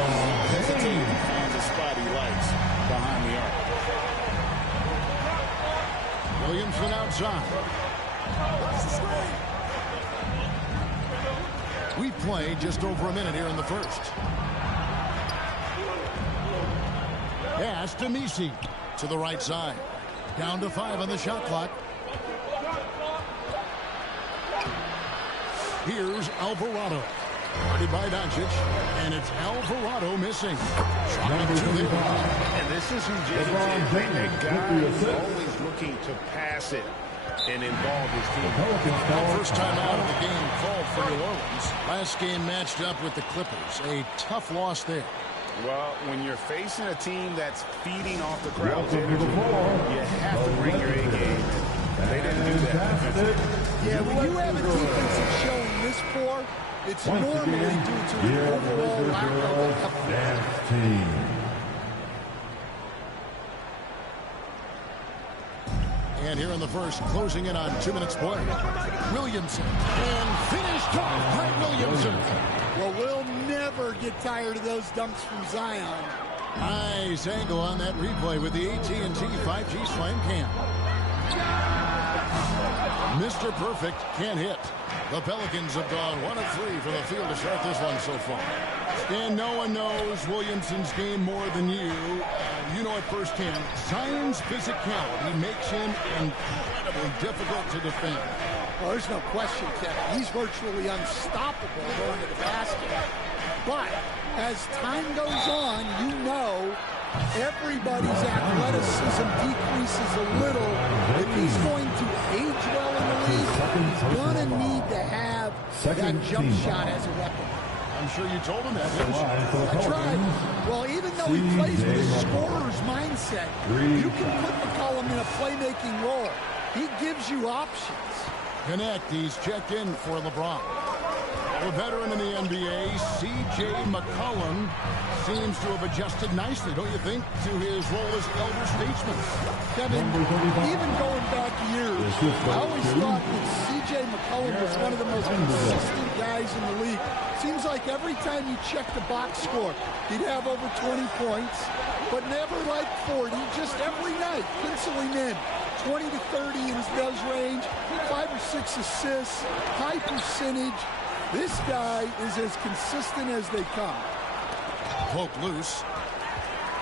hesitate to find the spot he likes behind the arc. Williamson outside. We play just over a minute here in the first. Pass to Messi to the right side. Down to 5 on the shot clock. Here's Alvarado. Guarded by Doncic, and it's Alvarado missing. Shot up to the And this is who James is. A guy who's always looking to pass it and involve his team. First time out of the game called for New Orleans. Last game matched up with the Clippers. A tough loss there. Well, when you're facing a team that's feeding off the crowd's energy, you have to bring your A game. And they didn't do that. Yeah, when you have a defense that's showing this poor, it's normally due to an overall lack of effort. And here in the first, closing in on 2 minutes play. Williamson. And finished off by Williamson. Well, we'll never get tired of those dunks from Zion. Nice angle on that replay with the AT&T 5G Slam Cam. Mr. Perfect can't hit. The Pelicans have gone 1 of 3 from the field to start this one so far. And no one knows Williamson's game more than you. You know it firsthand. Zion's physicality makes him incredibly difficult to defend. Well, there's no question, Kevin. He's virtually unstoppable going to the basket. But as time goes on, you know everybody's athleticism decreases a little. If he's going to age well in the league, he's going to need to have that jump shot as a weapon. I'm sure you told him that, didn't you? I tried. Well, even though he plays with a scorer's mindset, you can put McCollum in a playmaking role. He gives you options. Connect. He's checked in for LeBron. A veteran in the NBA, C.J. McCollum, seems to have adjusted nicely, don't you think, to his role as elder statesman? Kevin, even going back years, I always thought that C.J. McCollum was one of the most consistent guys in the league. Seems like every time you check the box score, he'd have over 20 points, but never like 40, just every night, penciling in 20 to 30 in those range, 5 or 6 assists, high percentage. This guy is as consistent as they come. Poke loose.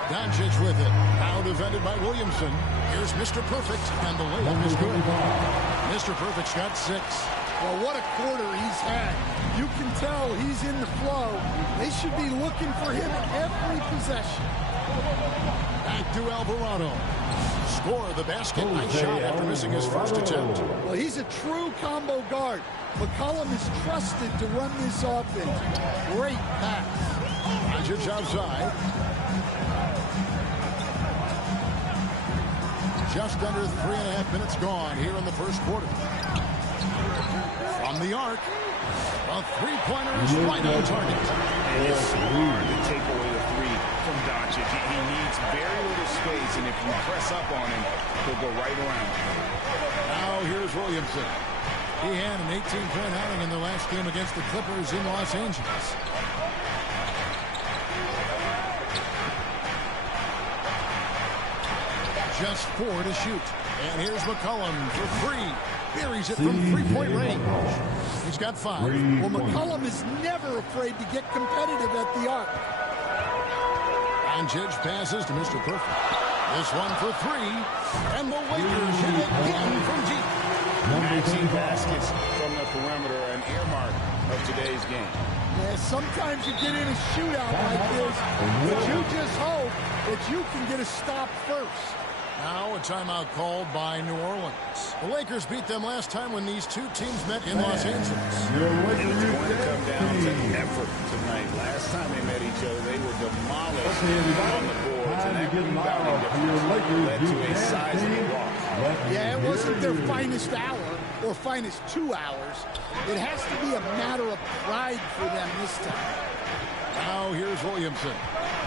Doncic with it. Now defended by Williamson. Here's Mr. Perfect, and the layup is good. Mr. Perfect's got 6. Well, what a quarter he's had. You can tell he's in the flow. They should be looking for him every possession. Back to Alvarado. Score the basket. Nice shot after missing his first attempt. Well, he's a true combo guard. McCollum is trusted to run this offense. Great pass. Doncic outside. Just under 3.5 minutes gone here in the first quarter. From the arc, a three-pointer is right on target. And it's hard to take away the three from Doncic. He needs very little space, and if you press up on him, he'll go right around. Now here's Williamson. He had an 18-point outing in the last game against the Clippers in Los Angeles. Just 4 to shoot. And here's McCollum for 3. Buries it from 3-point range. He's got 5. Well, McCollum is never afraid to get competitive at the arc. Doncic passes to Mr. Perfect. This one for 3. And the Lakers hit again from deep. 19 baskets from the perimeter, an earmark of today's game. Yeah, sometimes you get in a shootout like this, but you just hope that you can get a stop first. Now a timeout called by New Orleans. The Lakers beat them last time when these two teams met in Los Angeles. It's going to come down to effort tonight. Last time they met each other, they were demolished on the boards, and that rebounding difference led to a sizable loss. Yeah, it wasn't their finest hour or finest 2 hours. It has to be a matter of pride for them this time. Now here's Williamson.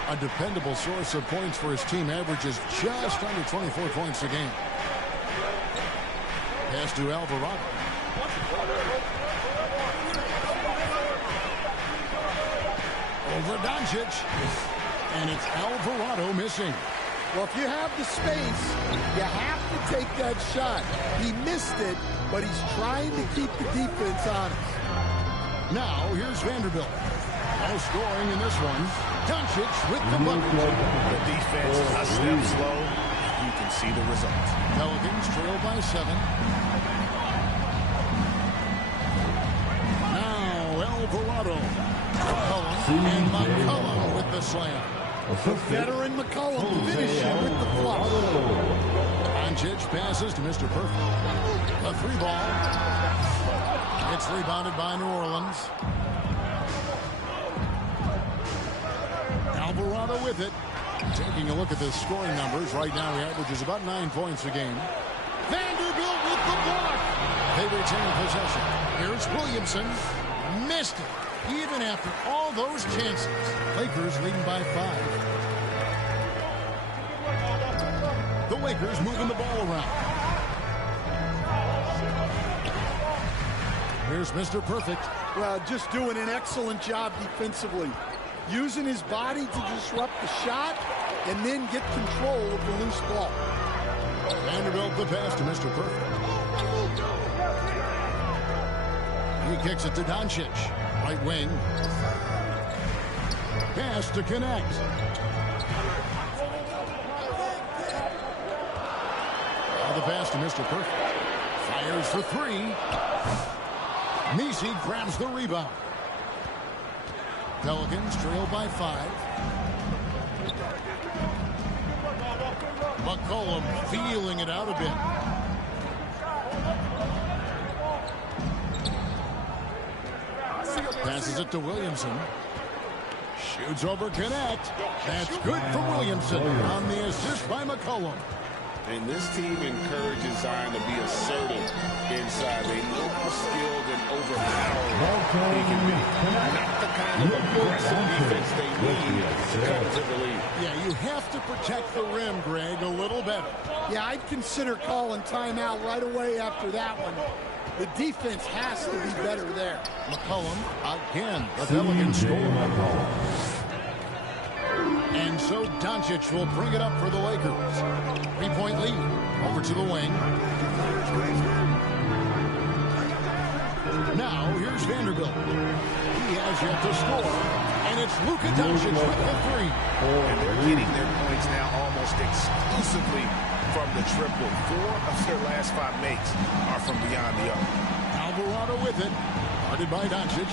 A dependable source of points for his team, averages just under 24 points a game. Pass to Alvarado. Over Doncic. And it's Alvarado missing. Well, if you have the space, you have to take that shot. He missed it, but he's trying to keep the defense honest. Now, here's Vanderbilt. No scoring in this one. Doncic with the bucket. The defense a step slow. You can see the results. Pelicans trail by 7. Now, Alvarado. McCollum and McCollum with the slam. The veteran McCollum finishing with the flush. Doncic passes to Mr. Perfect. A 3-ball. It's rebounded by New Orleans. Alvarado with it. Taking a look at the scoring numbers. Right now he averages about 9 points a game. Vanderbilt with the block. They retain possession. Here's Williamson. Missed it. Even after all those chances. Lakers leading by 5. The Lakers moving the ball around. Here's Mr. Perfect. Well, just doing an excellent job defensively. Using his body to disrupt the shot and then get control of the loose ball. Vanderbilt the pass to Mr. Perfect. He kicks it to Doncic. Right wing. Pass to connect. Now the pass to Mr. Perfect. Fires for 3. Nisi grabs the rebound. Pelicans trail by 5. McCollum feeling it out a bit. Passes it to Williamson. Shoots over connect. That's good for Williamson on the assist by McCollum. And this team encourages Zion to be assertive inside. They know how skilled and overpowering he can be. Not the kind of aggressive defense they need to come to the lead. Yeah, you have to protect the rim, Greg, a little better. Yeah, I'd consider calling timeout right away after that one. The defense has to be better there. McCollum again. The Pelicans score. And so Doncic will bring it up for the Lakers. 3-point lead. Over to the wing. Now here's Vanderbilt. He has yet to score. And it's Luka Doncic with the 3. And they're getting their points now almost exclusively from the triple. 4 of their last 5 makes are from beyond the arc. Alvarado with it. Guarded by Doncic.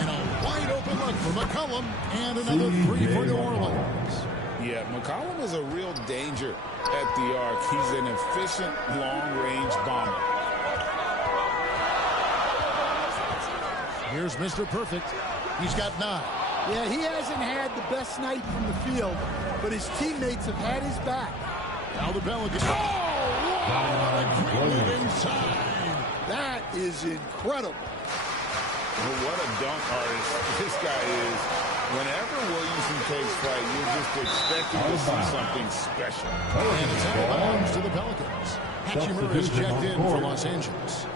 And a wide open look for McCollum. And another 3 for New Orleans. Yeah, McCollum is a real danger at the arc. He's an efficient long-range bomber. Here's Mr. Perfect. He's got 9. Yeah, he hasn't had the best night from the field, but his teammates have had his back. Now the Pelicans. Oh, what a great move inside. That is incredible. Well, what a dunk artist this guy is. Whenever Williamson takes flight, you're just expecting to see something special. And it's out of bounds to the Pelicans. Hachimura is checked in for Los Angeles.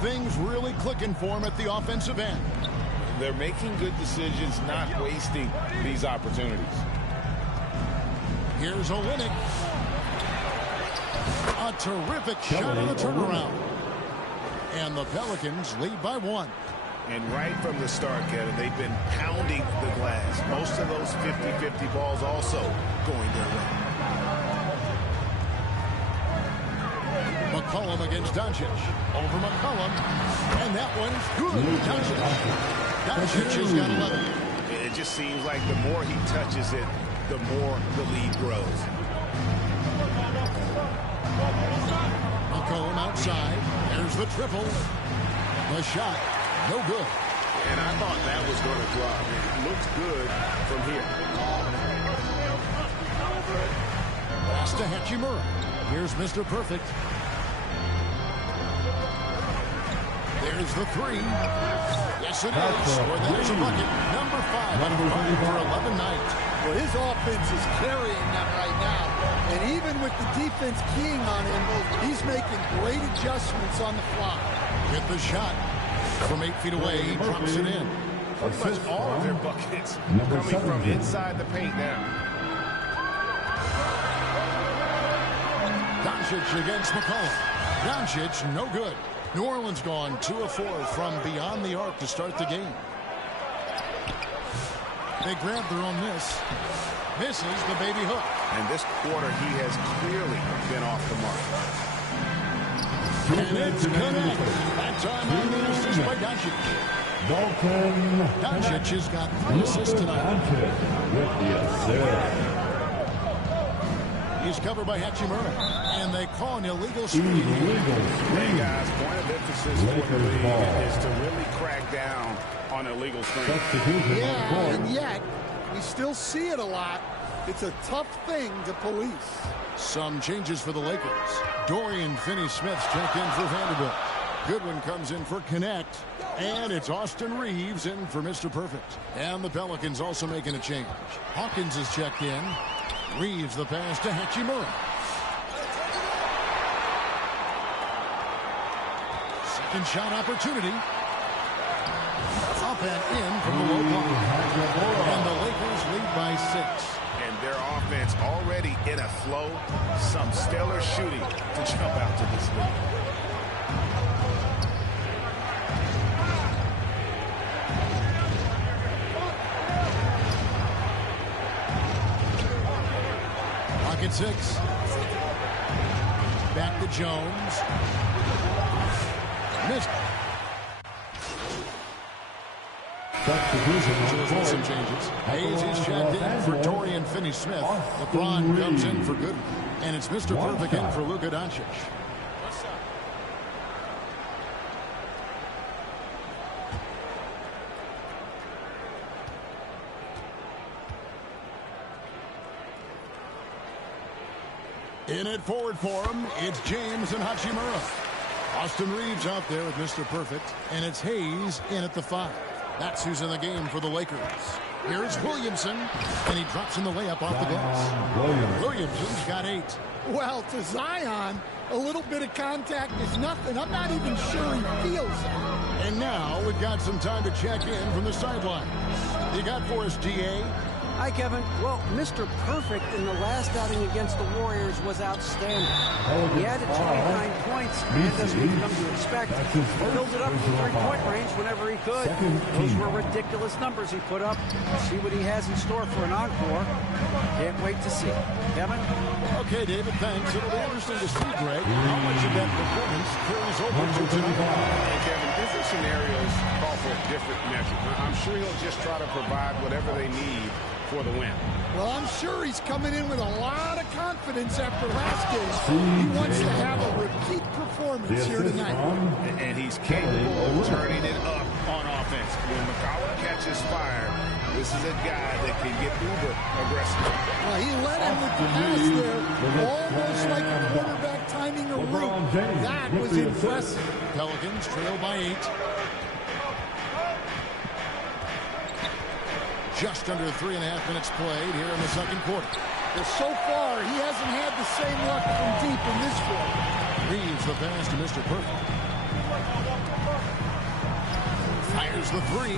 Things really clicking for him at the offensive end. They're making good decisions, not wasting these opportunities. Here's Olynyk. A terrific shot on the turnaround. And the Pelicans lead by 1. And right from the start, Kevin, they've been pounding the glass. Most of those 50-50 balls also going their way. McCollum against Doncic. Over McCollum. And that one's good. Doncic has got 11. It just seems like the more he touches it, the more the lead grows. McCollum outside. There's the triple. The shot. No good. And I thought that was going to drop. It looks good from here. Pass to Hachimura. Here's Mr. Perfect. There's the 3. Yes, it is. Or there's a bucket. Number 5 on 5 for 11 night. Well, his offense is carrying them right now. with the defense keying on him, he's making great adjustments on the fly. Hit the shot from 8 feet away. He drops it in. Pretty much all of their buckets coming from inside the paint now. Doncic against McCollum. Doncic, no good. New Orleans gone 2 of 4 from beyond the arc to start the game. They grab their own miss. Misses the baby hook. And this quarter, he has clearly been off the mark. And it's connected. That time on the assist by Doncic. Doncic has got 3 assists tonight. With the assist. He's covered by Hachimura. And they call an illegal screen. Hey, guys, point of emphasis for the league is to really crack down on illegal screen. Yeah, and yet, we still see it a lot. It's a tough thing to police. Some changes for the Lakers. Dorian Finney-Smith checked in for Vanderbilt. Goodwin comes in for Connect. And it's Austin Reeves in for Mr. Perfect. And the Pelicans also making a change. Hawkins is checked in. Reeves the pass to Hachimura. Second shot opportunity. Up and in from the low block. And the Lakers lead by 6. And their offense already in a flow. Some stellar shooting to jump out to this lead. Pocket 6. Back to Jones. Missed. Some changes. Hayes is checked in for Dorian Finney-Smith. LeBron comes in for Goodwin. And it's Mr. Perfect in for Luka Doncic. In at forward for him, it's James and Hachimura. Austin Reeves out there with Mr. Perfect. And it's Hayes in at the 5. That's who's in the game for the Lakers. Here's Williamson, and he drops in the layup off the glass. Williamson's got 8. Well, to Zion, a little bit of contact is nothing. I'm not even sure he feels it. And now we've got some time to check in from the sideline. You got for us, DA? Hi, Kevin. Well, Mr. Perfect in the last outing against the Warriors was outstanding. He added 29 points, and as we've come to expect, filled it up from three-point range whenever he could. Those were ridiculous numbers he put up. See what he has in store for an encore. Can't wait to see. Kevin? Okay, David, thanks. It'll be interesting to see, Greg, how much of that performance carries over to tonight. And Kevin, different scenarios call for different measures. I'm sure he'll just try to provide whatever they need for the win. Well, I'm sure he's coming in with a lot of confidence after last game. He wants to have a repeat performance here tonight. And he's capable of turning it up on offense. When McCollum catches fire, this is a guy that can get uber aggressive. Well, he led him with the pass there, almost like a quarterback timing a route. That was impressive. Pelicans trail by 8. Just under 3.5 minutes played here in the second quarter. Well, so far, he hasn't had the same luck from deep in this quarter. Reeves the pass to Mr. Perfect. Fires the 3.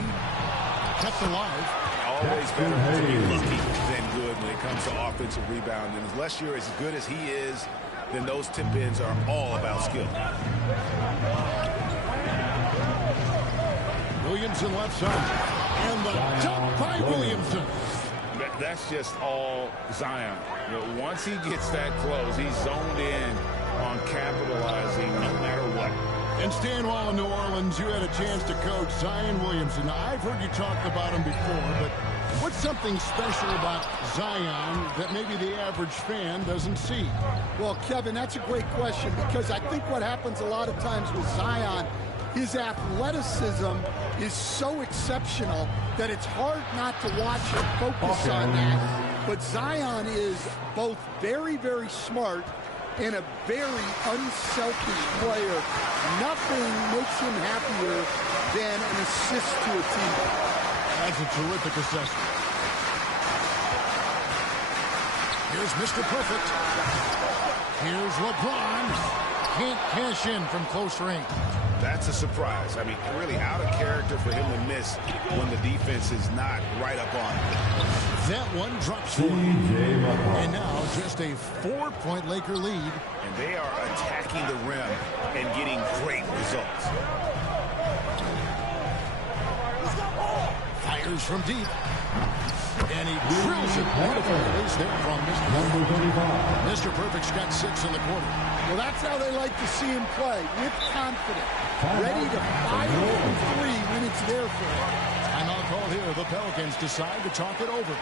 Kept alive. Always better to be lucky than good when it comes to offensive rebounding. Unless you're as good as he is, then those tip-ins are all about skill. Williamson left side. And the jump by Williamson. That's just all Zion. You know, once he gets that close, he's zoned in on capitalizing no matter what. And Stan, while in New Orleans, you had a chance to coach Zion Williamson. Now, I've heard you talk about him before, but what's something special about Zion that maybe the average fan doesn't see? Well, Kevin, that's a great question because I think what happens a lot of times with Zion, his athleticism is so exceptional that it's hard not to watch and focus on that. But Zion is both very, very smart and a very unselfish player. Nothing makes him happier than an assist to a team. That's a terrific assessment. Here's Mr. Perfect. LeBron can't cash in from close range. That's a surprise. I mean, really out of character for him to miss when the defense is not right up on him. That one drops for him. And now just a 4-point Laker lead. And they are attacking the rim and getting great results. Fires from deep. And he drills it. Beautiful release there from Mr. Perfect's got 6 in the quarter. Well, that's how they like to see him play, with confidence, ready to fire from 3 when it's there for him. Timeout called here. The Pelicans decide to talk it over.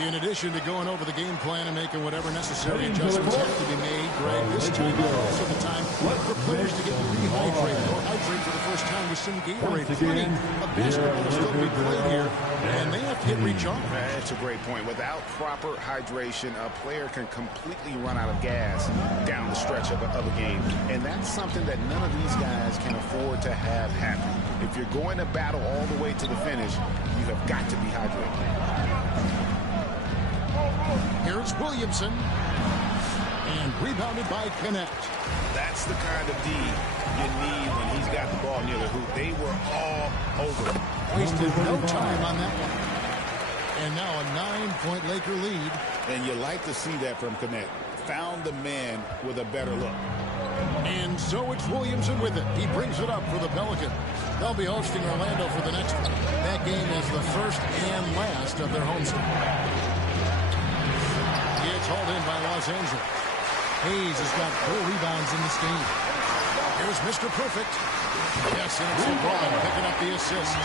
In addition to going over the game plan and making whatever necessary adjustments have to be made, Greg, this time is also the time for players to get rehydrated or hydrate for the first time with some Gatorade. Plenty of basketball will still be played here, and they have to get recharged. That's a great point. Without proper hydration, a player can completely run out of gas down the stretch of a game, and that's something that none of these guys can afford to have happen. If you're going to battle all the way to the finish, you have got to be hydrated. Here's Williamson. And rebounded by Connect. That's the kind of D you need when he's got the ball near the hoop. They were all over it. Wasted no time on that one. And now a 9-point Laker lead. And you like to see that from Connect. Found the man with a better look. And so it's Williamson with it. He brings it up for the Pelicans. They'll be hosting Orlando for the next one. That game is the first and last of their homestand. It's hauled in by Los Angeles. Hayes has got 4 rebounds in this game. Here's Mr. Perfect. Yes, and it's LeBron picking up the assist.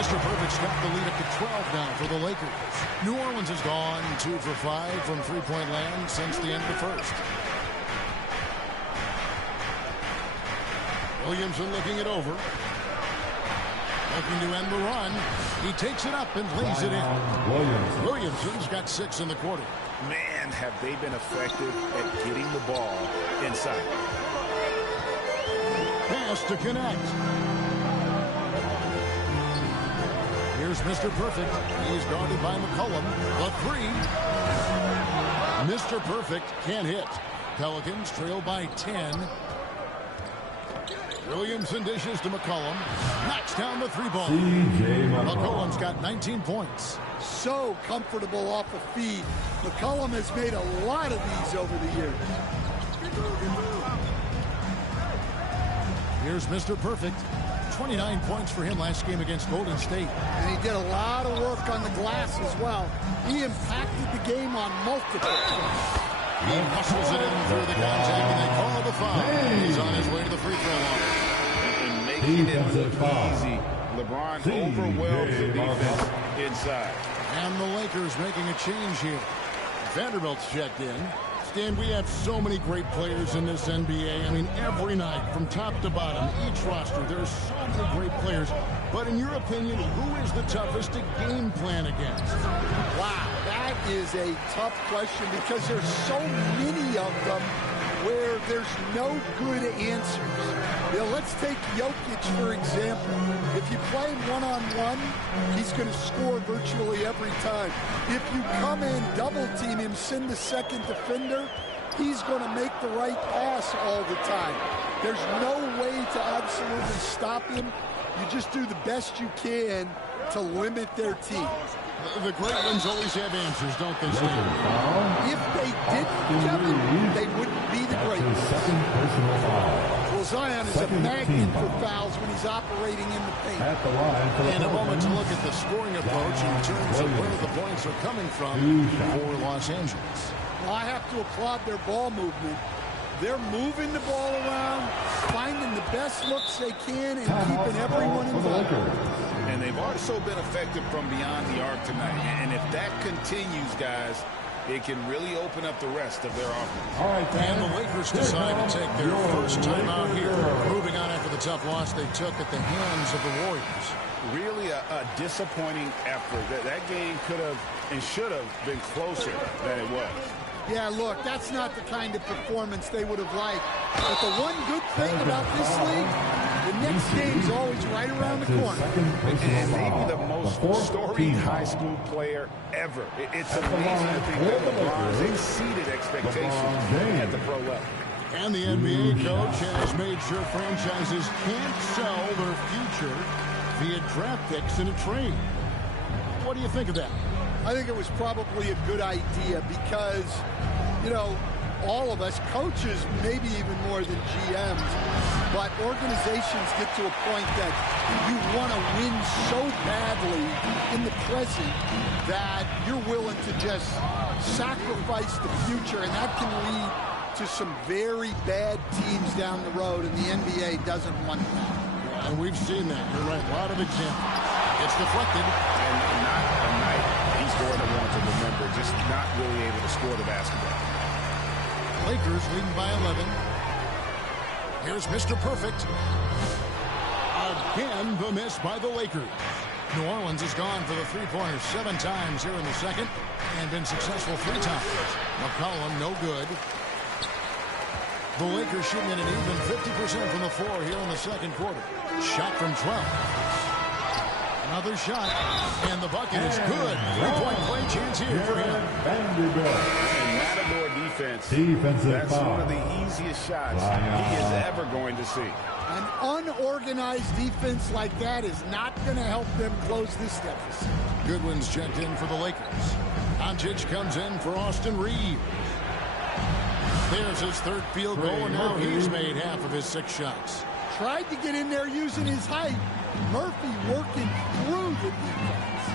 Mr. Perfect's got the lead up to 12 now for the Lakers. New Orleans has gone 2 for 5 from three-point land since the end of the first. Williamson looking it over. Looking to end the run. He takes it up and lays it in. Williamson's got 6 in the quarter. Man, have they been effective at getting the ball inside. Pass to Connect. Here's Mr. Perfect. He's guarded by McCollum. The 3. Mr. Perfect can't hit. Pelicans trail by 10. Williamson dishes to McCollum. Knocks down the 3-ball. McCollum's got 19 points. So comfortable off the feed. McCollum has made a lot of these over the years. Here's Mr. Perfect. 29 points for him last game against Golden State. And he did a lot of work on the glass as well. He impacted the game on multiple fronts. He muscles it in through the contact, and they call the foul. He's on his way to the free throw line. And making it look easy. LeBron overwhelmed the defense inside. And the Lakers making a change here. Vanderbilt's checked in. Stan, we have so many great players in this NBA. I mean, every night, from top to bottom, each roster, there's so many great players. But in your opinion, who is the toughest to game plan against? Wow, that is a tough question because there's so many of them where there's no good answers. You know, let's take Jokic, for example. If you play him one-on-one, he's going to score virtually every time. If you come in, double-team him, send the second defender, he's going to make the right pass all the time. There's no way to absolutely stop him. You just do the best you can to limit their team. The great ones always have answers, don't they, Steve? If they didn't, Kevin, they wouldn't be the great ones. Well, Zion is a magnet for fouls when he's operating in the paint. And a moment to look at the scoring approach in terms of where the points are coming from for Los Angeles. Well, I have to applaud their ball movement. They're moving the ball around, finding the best looks they can, and keeping everyone involved. And they've also been effective from beyond the arc tonight. And if that continues, guys, it can really open up the rest of their offense. All right, and the Lakers decide to take their first time out here, moving on after the tough loss they took at the hands of the Warriors. Really a disappointing effort. That game could have and should have been closer than it was. Yeah, look, that's not the kind of performance they would have liked. But the one good thing about this league, The next game's always right around the corner. And maybe the most storied high school player ever. It's amazing to think that LeBron's exceeded expectations at the pro level. And the NBA coach has made sure franchises can't sell their future via draft picks in a trade. What do you think of that? I think it was probably a good idea because, you know, all of us, coaches, maybe even more than GMs, but organizations get to a point that you want to win so badly in the present that you're willing to just sacrifice the future, and that can lead to some very bad teams down the road, and the NBA doesn't want that. And we've seen that. You're right. A lot of examples. It's deflected. And not a night he's going to want to remember, just not really able to score the basketball. Lakers leading by 11. Here's Mr. Perfect. Again, the miss by the Lakers. New Orleans has gone for the three-pointers 7 times here in the second and been successful 3 times. McCollum, no good. The Lakers shooting at an even 50% from the floor here in the second quarter. Shot from 12. Another shot, and the bucket is good. 3-point play chance here for him. Vanderbilt. And Matador defense, Defensive that's foul. one of the easiest shots he is ever going to see. An unorganized defense like that is not going to help them close this deficit. Goodwin's checked in for the Lakers. Doncic comes in for Austin Reeves. There's his third field goal, and now he's made half of his 6 shots. Tried to get in there using his height. Murphy working through the defense.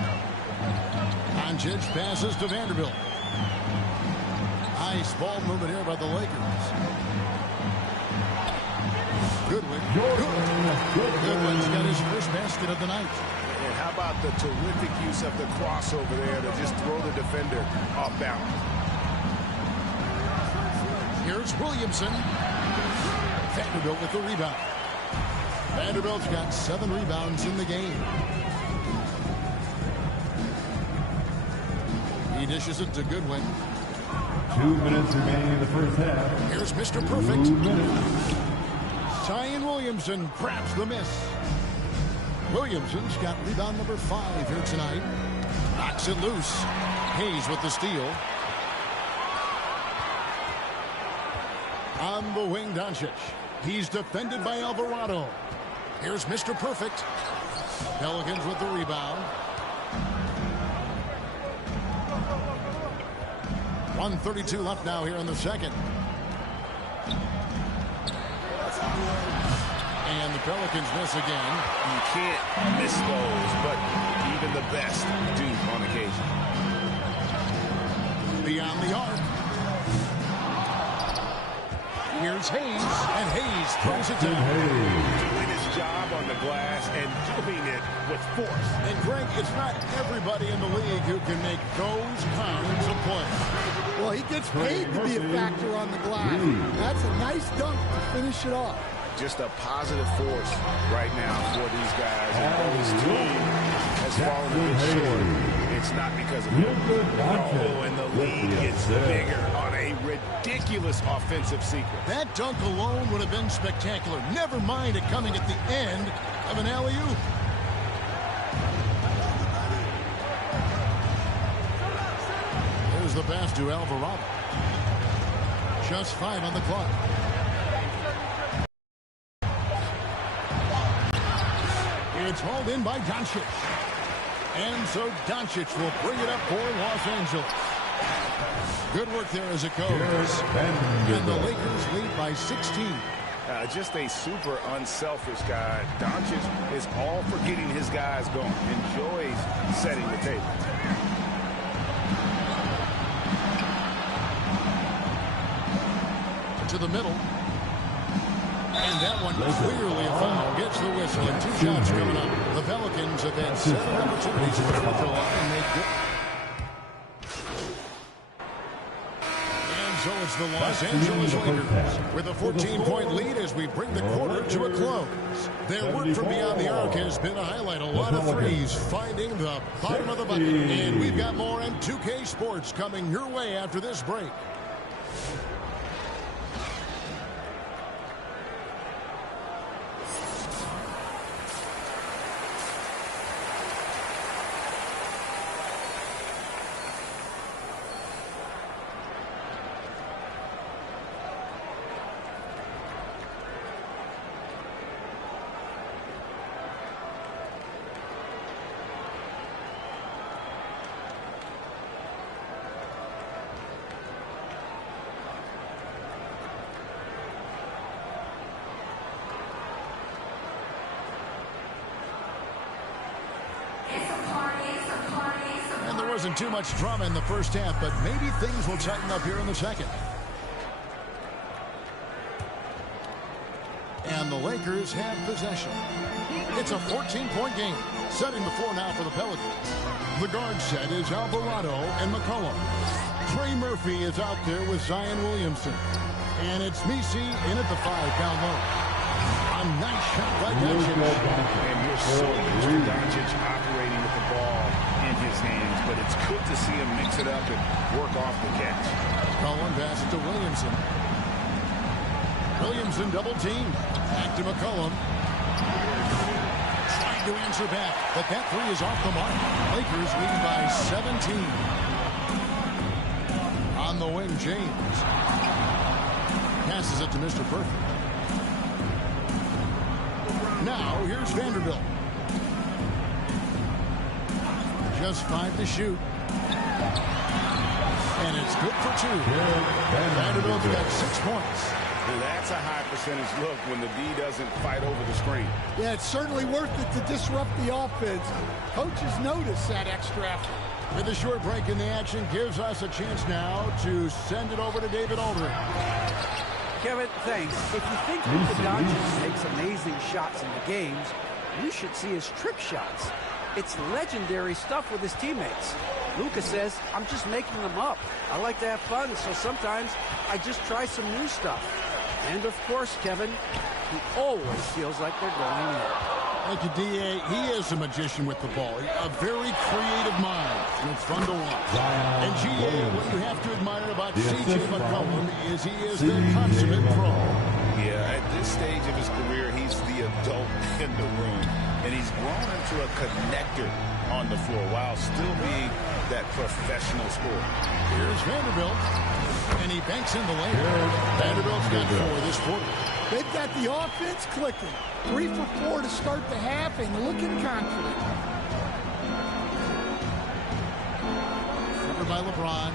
Doncic passes to Vanderbilt. Nice ball movement here by the Lakers. Goodwin. Goodwin's got his first basket of the night. And how about the terrific use of the crossover there to just throw the defender off balance. Here's Williamson. Vanderbilt with the rebound. Vanderbilt's got 7 rebounds in the game. He dishes it to Goodwin. 2 minutes remaining in the first half. Here's Mr. Perfect. 2 minutes. Zion Williamson grabs the miss. Williamson's got rebound number 5 here tonight. Knocks it loose. Hayes with the steal. On the wing, Doncic. He's defended by Alvarado. Here's Mr. Perfect. Pelicans with the rebound. 1:32 left now here in the second. And the Pelicans miss again. You can't miss those, but even the best do on occasion. Beyond the arc. Here's Hayes, and Hayes throws it down. Doing his job on the glass and doing it with force. And Greg, it's not everybody in the league who can make those kinds of plays. Well, he gets paid to be a factor on the glass. That's a nice dunk to finish it off. Just a positive force right now for these guys. And though his team has fallen a bit short, it's not because of him. Oh, and the lead gets bigger on a ridiculous offensive sequence. That dunk alone would have been spectacular. Never mind it coming at the end of an alley-oop. There's the pass to Alvarado. Just 5 on the clock. It's hauled in by Doncic. And so Doncic will bring it up for Los Angeles. Good work there as it goes. And the Lakers lead by 16. Just a super unselfish guy. Doncic is all for getting his guys going. Enjoys setting the table. To the middle. And that one clearly a foul. Gets the whistle and 2 shots coming up. The Pelicans have had 7 opportunities to put the line and make good. And so it's the Los Angeles Lakers with a 14-point lead as we bring the quarter to a close. Their work from beyond the arc has been a highlight. A lot of threes finding the bottom of the bucket. And we've got more M2K Sports coming your way after this break. wasn't too much drama in the first half, but maybe things will tighten up here in the second. And the Lakers have possession. It's a 14-point game. Setting the floor now for the Pelicans. The guard set is Alvarado and McCollum. Trey Murphy is out there with Zion Williamson. And it's Messi in at the 5 down low. A nice shot by Doncic. And you're so used to Doncic operating with the ball in his hands, but it's good to see him mix it up and work off the catch. McCollum passes to Williamson. Williamson double teamed. Back to McCollum. Trying to answer back, but that three is off the mark. Lakers lead by 17. On the wing, James. Passes it to Mr. Perfect. Now, here's Vanderbilt. Just 5 to shoot. And it's good for 2. Vanderbilt's got 6 points. That's a high percentage look when the D doesn't fight over the screen. Yeah, it's certainly worth it to disrupt the offense. Coaches notice that extra effort. With a short break in the action gives us a chance now to send it over to David Aldridge. Kevin, thanks. If you think Luka Doncic makes amazing shots in the games, you should see his trick shots. It's legendary stuff with his teammates. Luka says, I'm just making them up. I like to have fun, so sometimes I just try some new stuff. And of course, Kevin, he always feels like they're going in. Thank you, D.A. He is a magician with the ball. A very creative mind. And it's fun to watch. And G.A., what you have to admire about C.J. McCollum is he is the consummate pro. Yeah, at this stage of his career, he's the adult in the room. And he's grown into a connector on the floor while still being that professional scorer. Here's Vanderbilt. And he banks in the lane. Vanderbilt's got 4 this quarter. They've got the offense clicking. 3 for 4 to start the half and looking confident. Covered by LeBron.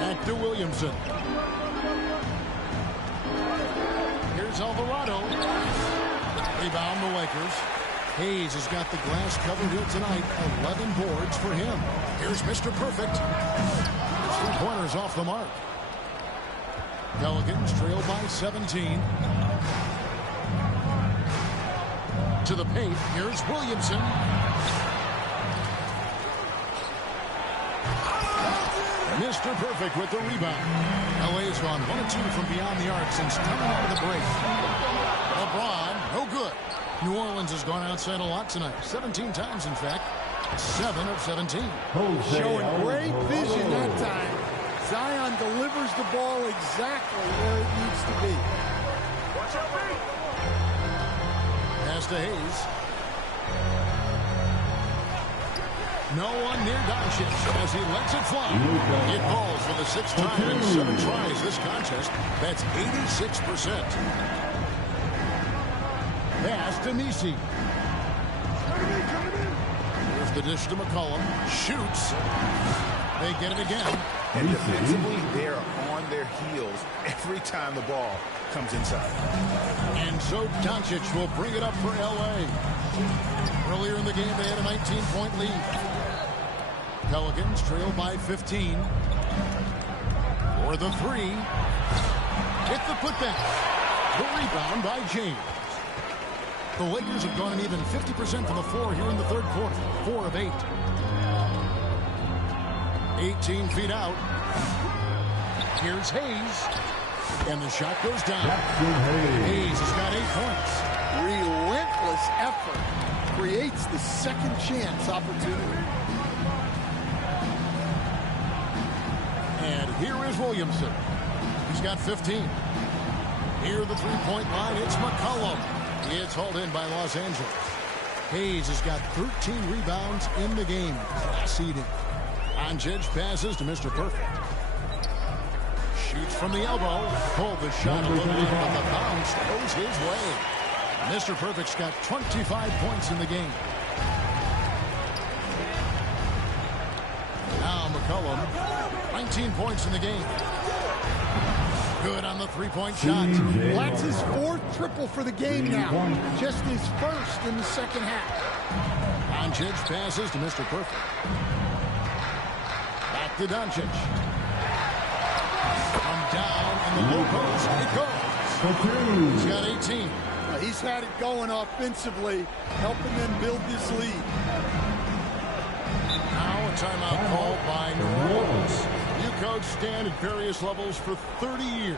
Back to Williamson. Here's Alvarado. Rebound the Lakers. Hayes has got the glass-covered hill tonight. 11 boards for him. Here's Mr. Perfect. 3-pointers off the mark. Pelicans trail by 17. To the paint. Here's Williamson. Mr. Perfect with the rebound. LA's gone 1 of 2 from beyond the arc since coming out of the break. LeBron, no good. New Orleans has gone outside a lot tonight. 17 times, in fact. 7 of 17. Showing great vision that time. Zion delivers the ball exactly where it needs to be. Pass to Hayes. No one near Doncic as he lets it fly. It falls for the 6th time in 7 tries this contest. That's 86%. Pass to Messi. Here's the dish to McCollum. Shoots. They get it again. And defensively, they're on their heels every time the ball comes inside. And so Doncic will bring it up for L.A. Earlier in the game, they had a 19-point lead. Pelicans trail by 15. For the 3. Hit the putback. The rebound by James. The Lakers have gone an even 50% from the floor here in the 3rd quarter. 4 of 8. 18 feet out. Here's Hayes. And the shot goes down. Hayes has got 8 points. Relentless effort creates the second chance opportunity. And here is Williamson. He's got 15. Near the 3-point line, it's McCollum. It's hauled in by Los Angeles. Hayes has got 13 rebounds in the game. Seeding. Doncic passes to Mr. Perfect. Shoots from the elbow. Pulled the shot a little bit, but the bounce goes his way. Mr. Perfect's got 25 points in the game. Now McCollum, 19 points in the game. Good on the three-point shot. Well, that's his 4th triple for the game now. Just his 1st in the second half. Doncic passes to Mr. Perfect. Back to Doncic. From down in the low post, it goes. He's got 18. He's had it going offensively, helping them build this lead. Now a timeout called by New Orleans. You coach Stan at various levels for 30 years.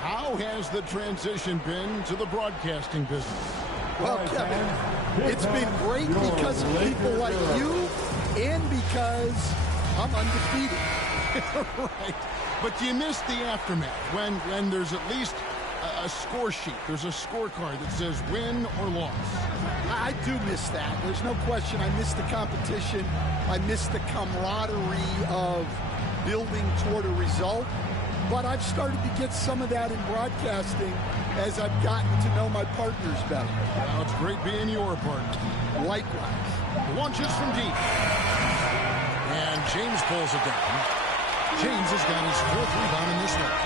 How has the transition been to the broadcasting business? Well, Kevin, it's been great because of people like you and because I'm undefeated. Right. But you miss the aftermath when there's at least a score sheet. There's a scorecard that says win or loss. I do miss that. There's no question. I miss the competition. I miss the camaraderie of building toward a result. But I've started to get some of that in broadcasting as I've gotten to know my partners better. Well, it's great being your partner. Likewise. Launches from deep. And James pulls it down. James has got his 4th rebound in this one.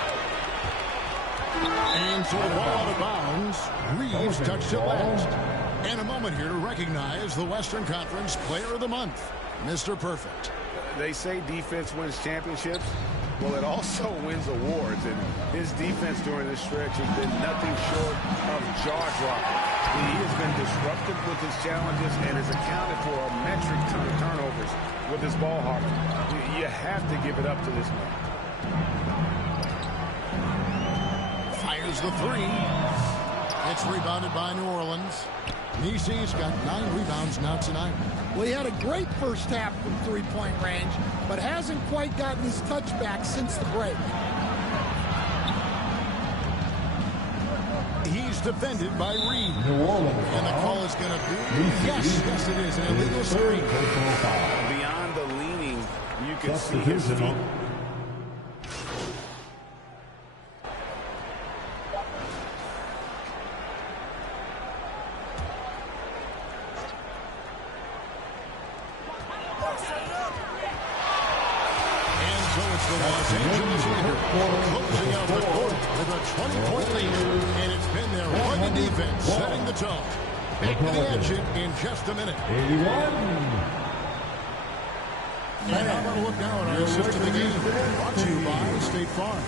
And so the ball out of bounds. Reeves touched it last. And a moment here to recognize the Western Conference Player of the Month, Mr. Perfect. They say defense wins championships. Well, it also wins awards, and his defense during this stretch has been nothing short of jaw-dropping. He has been disruptive with his challenges and has accounted for a metric ton of turnovers with his ball hawking. You have to give it up to this man. Fires the three. It's rebounded by New Orleans. Nisi's got 9 rebounds now tonight. Well, he had a great first half from three-point range, but hasn't quite gotten his touchback since the break. He's defended by Reed. New Orleans. And the call is going to be, yes, it is, an illegal screen. Beyond the leaning, you can see his feet. Los Angeles Lakers closing out the fourth with a 20-point lead, and it's been their rugged defense setting the tone. Back to the action in just a minute. 81. And how about a look now at our assist to the game, brought to you by State Farm.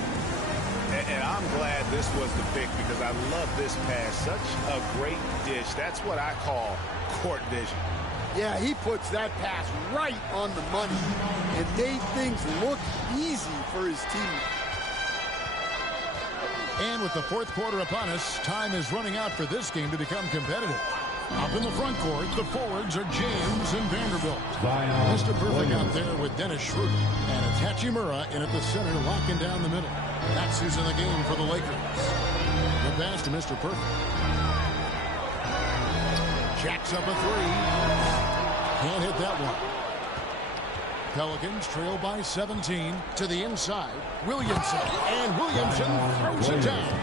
And I'm glad this was the pick because I love this pass. Such a great dish. That's what I call court vision. Yeah, he puts that pass right on the money and made things look easy for his team. And with the fourth quarter upon us, time is running out for this game to become competitive. Up in the front court, the forwards are James and Vanderbilt. Mr. Perfect out there with Dennis Schroeder. And it's Hachimura in at the center, locking down the middle. That's who's in the game for the Lakers. The pass to Mr. Perfect. Jacks up a three. Can't hit that one. Pelicans trail by 17 to the inside. Williamson. And Williamson throws it down.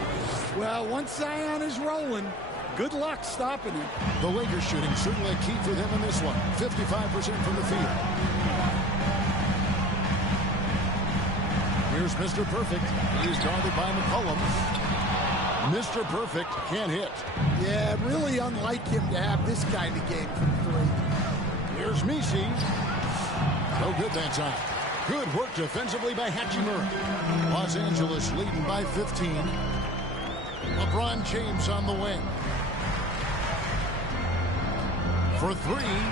Well, once Zion is rolling, good luck stopping him. The Lakers shooting certainly a key for them in this one. 55% from the field. Here's Mr. Perfect. He's guarded by McCollum. Mr. Perfect can't hit. Yeah, really unlike him to have this kind of game from three. Here's Misi. No good that time. Good work defensively by Hachimura. Los Angeles leading by 15. LeBron James on the wing. For three.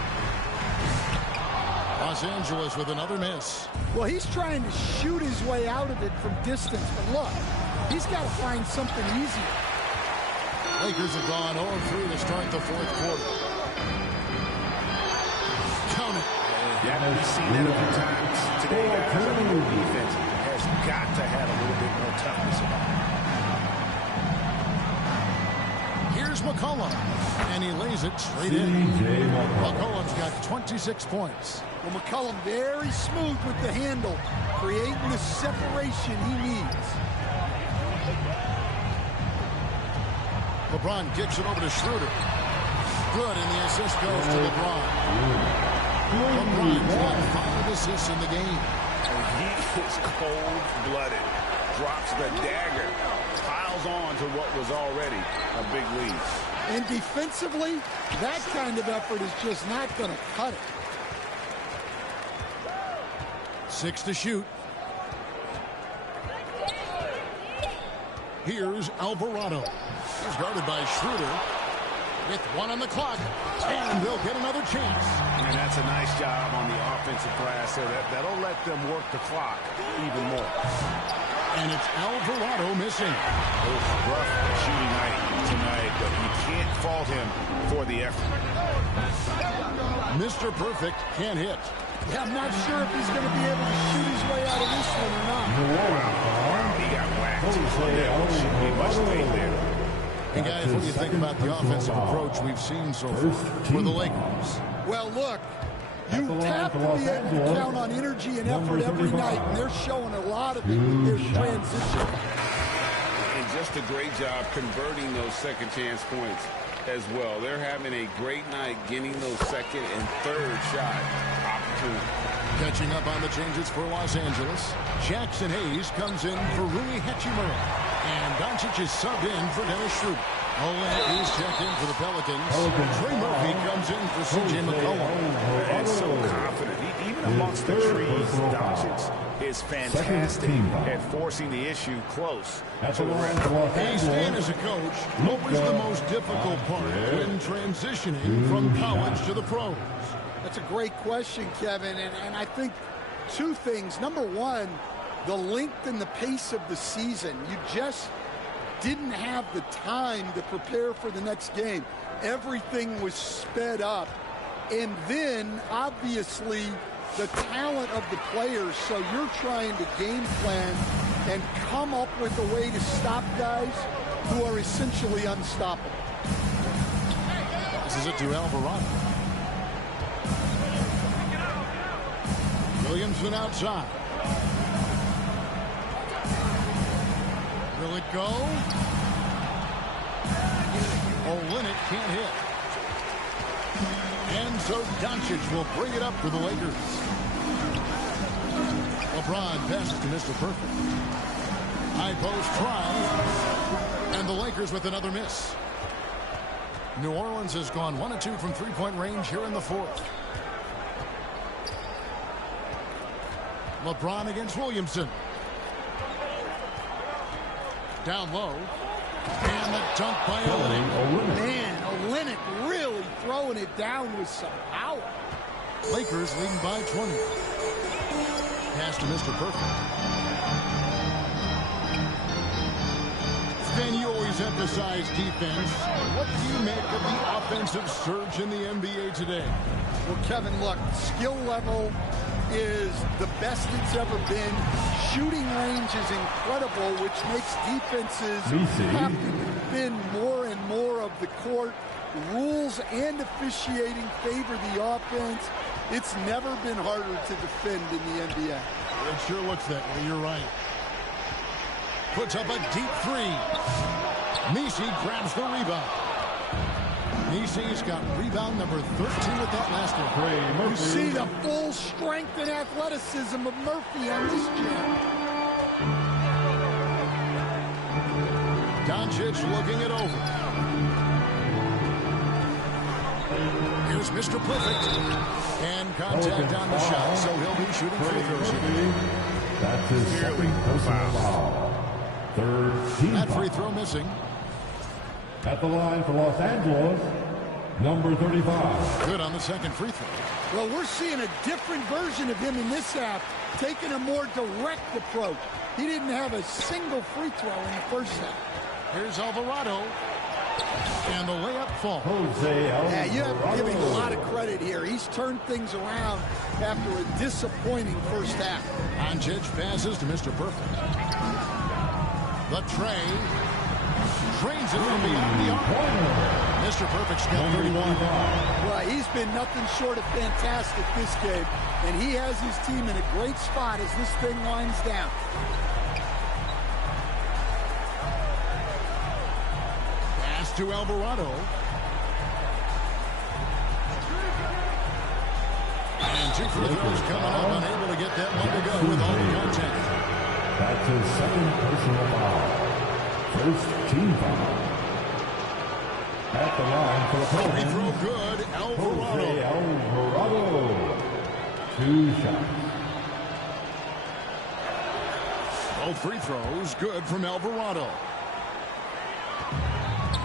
Los Angeles with another miss. Well, he's trying to shoot his way out of it from distance, but look, he's got to find something easier. Lakers have gone 0-3 to start the fourth quarter. Count it. Yeah, we've seen that a few times today, guys. I mean, the defense has got to have a little bit more toughness about it. Here's McCollum, and he lays it straight in. McCollum's got 26 points. Well, McCollum very smooth with the handle, creating the separation he needs. LeBron kicks it over to Schroeder. Good, and the assist goes to LeBron. LeBron's got 5 assists in the game. And he is cold-blooded. drops the dagger, piles on to what was already a big lead. And defensively, that kind of effort is just not going to cut it. 6 to shoot. Here's Alvarado. He's guarded by Schroeder. With 1 on the clock, and they'll get another chance. And that's a nice job on the offensive glass there. That'll let them work the clock even more. And it's Alvarado missing. Rough shooting night tonight, but you can't fault him for the effort. Mr. Perfect can't hit. Yeah, I'm not sure if he's going to be able to shoot his way out of this one or not. Wow, he got whacked. He must stay there. Hey, guys, what do you think about the offensive approach we've seen so far for the Lakers? Well, look, you have to be able to count on energy and effort every night, and they're showing a lot of it with their transition. And just a great job converting those second chance points as well. They're having a great night getting those second and third shot opportunities. Catching up on the changes for Los Angeles, Jackson Hayes comes in for Rui Hachimura. And Doncic is subbed in for Dennis Schroeder. Olynyk is checked in for the Pelicans. Trey Murphy comes in for C.J. McCollum. And so confident. Even amongst the trees, Doncic is fantastic at forcing the issue close to the rim. Hey, Stan, as a coach, what was the most difficult part when transitioning from college to the pros? That's a great question, Kevin, and I think 2 things. Number one, the length and the pace of the season. You just didn't have the time to prepare for the next game. Everything was sped up. And then, obviously, the talent of the players. So you're trying to game plan and come up with a way to stop guys who are essentially unstoppable. This is it to Alvarado. Williamson outside. Will it go? Olynyk can't hit. And so Doncic will bring it up for the Lakers. LeBron passes to Mr. Perfect. High post try. And the Lakers with another miss. New Orleans has gone 1 of 2 from three-point range here in the 4th. LeBron against Williamson. Down low. And the dunk by Olynyk. Man, Olynyk really throwing it down with some power. Lakers leading by 20. Pass to Mr. Perfect. Stan, you always emphasize defense. What do you make of the offensive surge in the NBA today? Well, Kevin, look, skill level is the best it's ever been. Shooting range is incredible, which makes defenses have to defend more and more of the court. Rules and officiating favor the offense. It's never been harder to defend in the NBA. It sure looks that way. You're right. Puts up a deep 3. Messi grabs the rebound. Messi's got rebound number 13 with that last one. You see the full strength and athleticism of Murphy on this jam. Doncic looking it over. Here's Mr. Perfect. And contact on the shot, so he'll be shooting free throws here. That's his second personal foul. Third team That free foul. throw missing. At the line for Los Angeles, number 35. Good on the second free throw. Well, we're seeing a different version of him in this half, taking a more direct approach. He didn't have a single free throw in the first half. Here's Alvarado. And the layup falls. Jose Alvarado. Yeah, you have to give him a lot of credit here. He's turned things around after a disappointing first half. Doncic passes to Mr. Perfect. The tray. Drains it from beyond the arc. Mr. Perfect's got 31. Well, he's been nothing short of fantastic this game, and he has his team in a great spot as this thing winds down. Pass to Alvarado. And 2 free throws coming up, unable to get that one to go with all the contact. That's his second personal foul. First team foul. At the line for the Free Pelicans. throw good. Jose Alvarado. Alvarado. 2 shots. Both free throws good from Alvarado.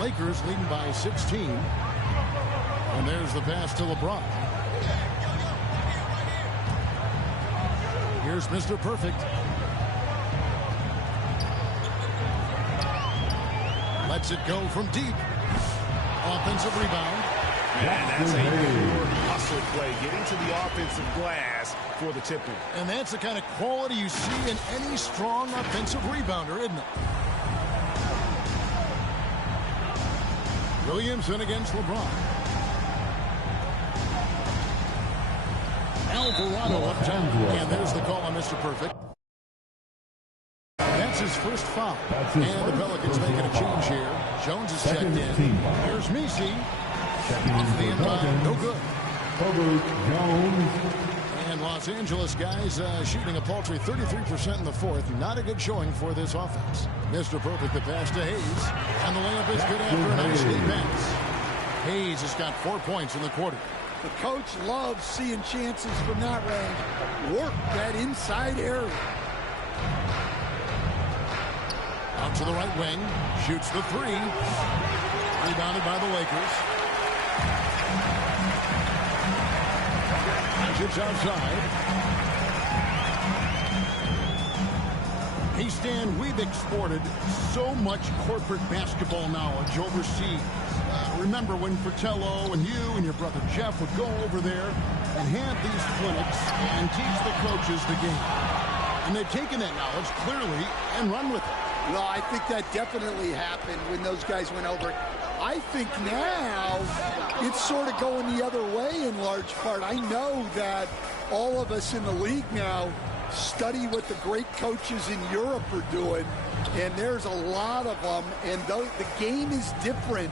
Lakers leading by 16. And there's the pass to LeBron. Here's Mr. Perfect. Lets it go from deep. Offensive rebound. And that's a good hustle play, getting to the offensive glass for the tip-in. And that's the kind of quality you see in any strong offensive rebounder, isn't it? Williamson against LeBron. Alvarado up top. And there's the call on Mr. Perfect. That's his first foul. And the Pelicans making a change here. Jones is checked in. Here's Misi. Off the inbound. No good. Herbert Jones. And Los Angeles guys shooting a paltry 33% in the fourth. Not a good showing for this offense. Mr. Perfect, the pass to Hayes. And the layup is good after a nice lead pass. Hayes has got 4 points in the quarter. The coach loves seeing chances from that range. Work that inside area. Out to the right wing. Shoots the three. Rebounded by the Lakers. Shoots outside. Hey, Stan, we've exported so much corporate basketball knowledge overseas. Remember when Fratello and you and your brother Jeff would go over there and have these clinics and teach the coaches the game. And they've taken that knowledge clearly and run with it. No, I think that definitely happened when those guys went over. I think now it's sort of going the other way in large part. I know that all of us in the league now study what the great coaches in Europe are doing, and there's a lot of them, and the game is different,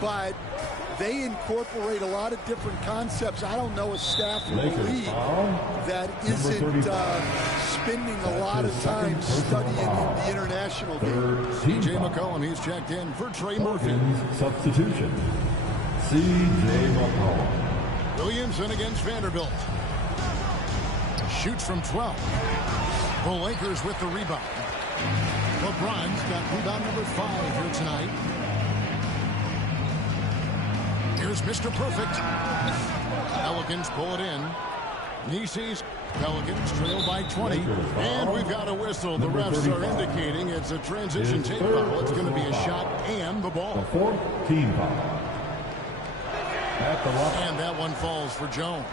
but they incorporate a lot of different concepts. I don't know a staff in the league that isn't spending a lot of time studying the international game. C.J. McCollum, he's checked in for Trey Murphy. Substitution. C.J. McCollum. Williamson against Vanderbilt. Shoots from 12. The Lakers with the rebound. LeBron's got rebound number 5 here tonight. Here's Mr. Perfect. Pelicans pull it in. Nisi's Pelicans trail by 20. And we've got a whistle. The refs are indicating it's a transition tape foul. It's going to be a shot and the ball. The fourth team foul. And that one falls for Jones.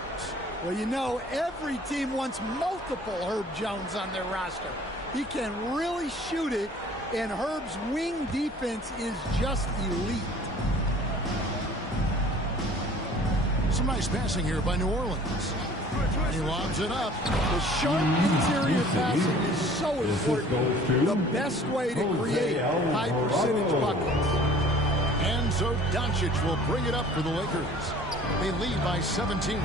Well, you know, every team wants multiple Herb Jones on their roster. He can really shoot it, and Herb's wing defense is just elite. Some nice passing here by New Orleans. He lobs it up. The sharp interior passing is so important. The best way to create high percentage buckets. And so Doncic will bring it up for the Lakers. They lead by 17.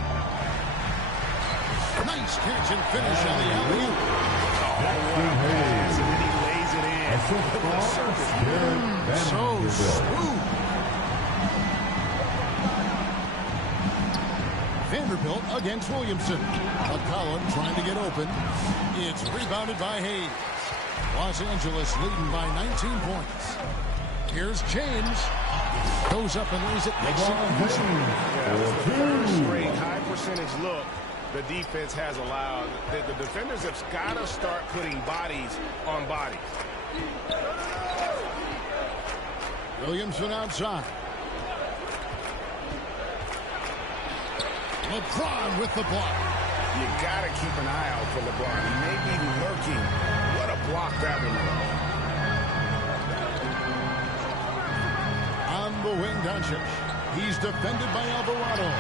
Nice catch and finish on the alley-oop. And he lays it in. So smooth. Vanderbilt against Williamson. McCollum trying to get open. It's rebounded by Hayes. Los Angeles leading by 19 points. Here's James. Goes up and lays it. Makes it easy. The third straight high percentage look the defense has allowed. The defenders have got to start putting bodies on bodies. Williamson outside. LeBron with the block. You got to keep an eye out for LeBron. He may be lurking. What a block that one was. On the wing, Doncic. He's defended by Alvarado.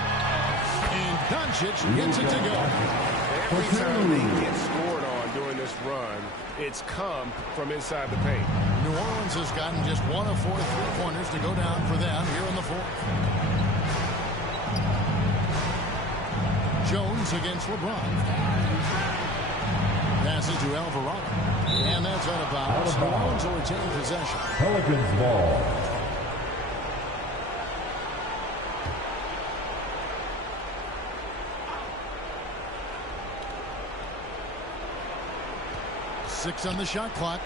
And Doncic gets it to go. Every time they get scored on during this run, it's come from inside the paint. New Orleans has gotten just 1 of 4 3-pointers to go down for them here in the fourth. Jones against LeBron. Passes to Alvarado. And that's out of bounds. New Orleans will retain possession. Pelicans ball. Six on the shot clock.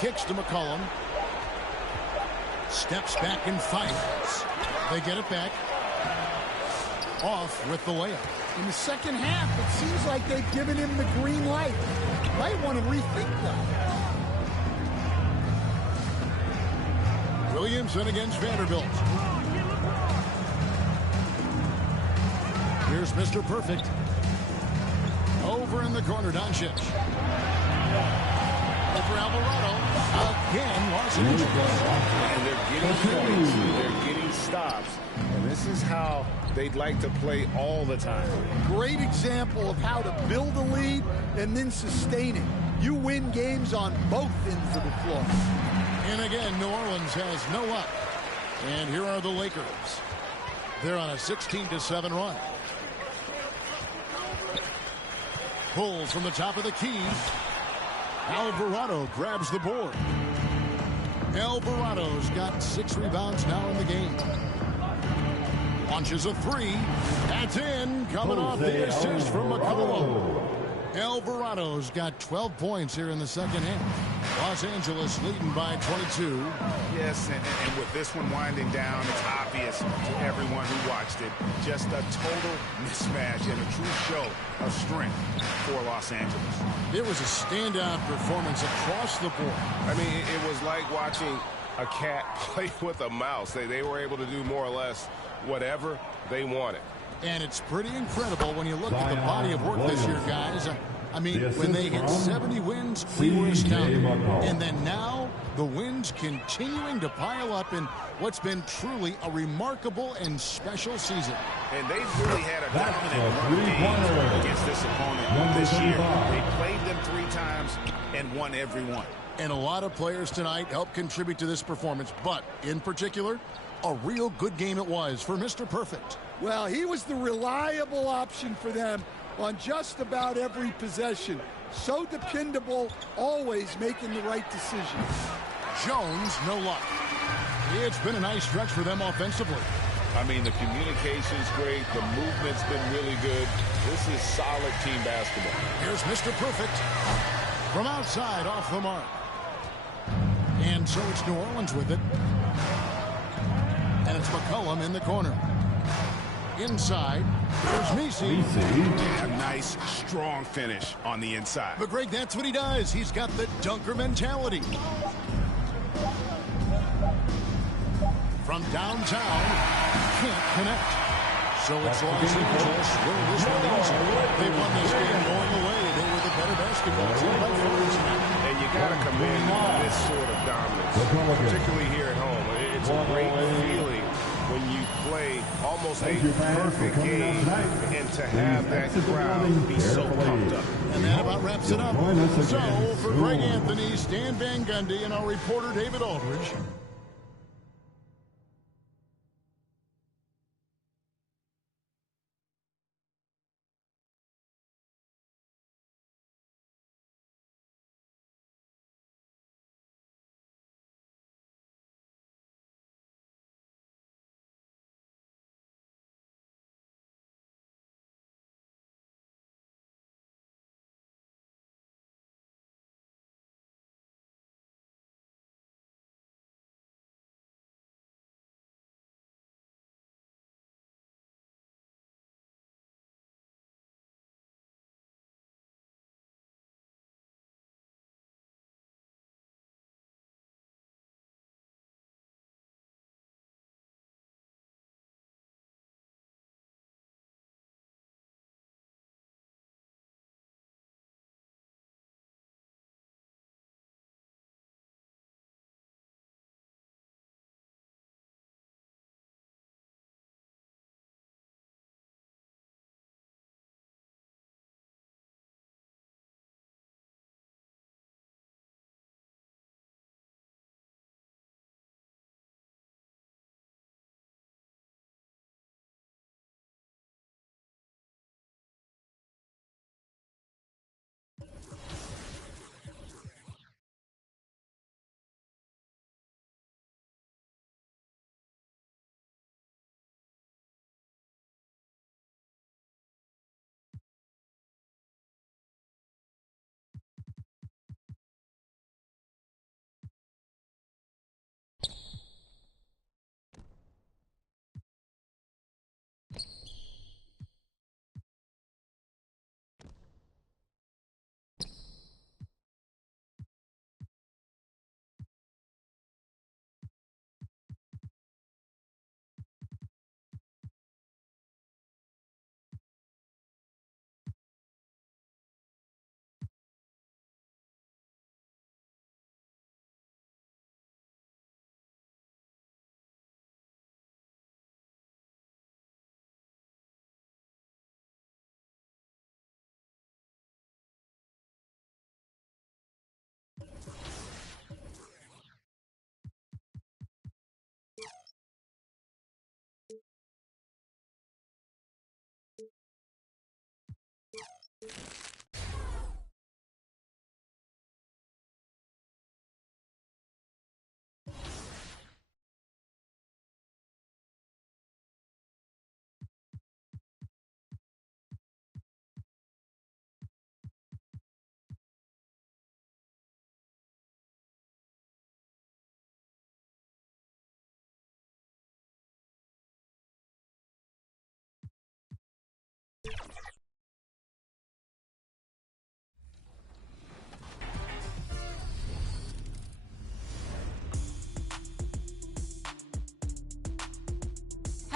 Kicks to McCollum. Steps back and fights. They get it back. Off with the layup. In the second half, it seems like they've given him the green light. Might want to rethink that. Williamson against Vanderbilt. Here's Mr. Perfect. Over in the corner, Doncic. Over Alvarado. Again, Los Angeles. And they're getting points. They're getting stops. And this is how they'd like to play all the time. Great example of how to build a lead and then sustain it. You win games on both ends of the floor. And again, New Orleans has no luck. And here are the Lakers. They're on a 16-7 run. Pulls from the top of the key. Alvarado grabs the board. Alvarado's got 6 rebounds now in the game. Launches a 3. That's in. Coming off the assist from McCollum. Alvarado's got 12 points here in the second half. Los Angeles leading by 22. Yes, and with this one winding down, it's obvious to everyone who watched it. Just a total mismatch and a true show of strength for Los Angeles. It was a standout performance across the board. I mean, it was like watching a cat play with a mouse. They were able to do more or less whatever they wanted. And it's pretty incredible when you look at the body of work this year, guys. I mean, when they hit 70 wins, we were astounded. And then now, the wins continuing to pile up in what's been truly a remarkable and special season. And they've really had a dominant run game against this opponent this year. They played them 3 times and won every one. And a lot of players tonight helped contribute to this performance, but in particular, a real good game it was for Mr. Perfect. Well, he was the reliable option for them on just about every possession. So dependable, always making the right decision. Jones, no luck. It's been a nice stretch for them offensively. I mean, the communication's great. The movement's been really good. This is solid team basketball. Here's Mr. Perfect. From outside, off the mark. And so it's New Orleans with it. And it's McCollum in the corner. Inside, there's Messi. A nice, strong finish on the inside. But, Greg, that's what he does. He's got the dunker mentality. From downtown, can't connect. So it's Los Angeles winning this one easy. They won this game going away. They were the better basketball team by 4. And you got to commend this sort of dominance, particularly here at home. It's a great feeling when you play almost a perfect game and to have that crowd be so pumped up. And that about wraps it up. So for Greg Anthony, Stan Van Gundy, and our reporter David Aldridge,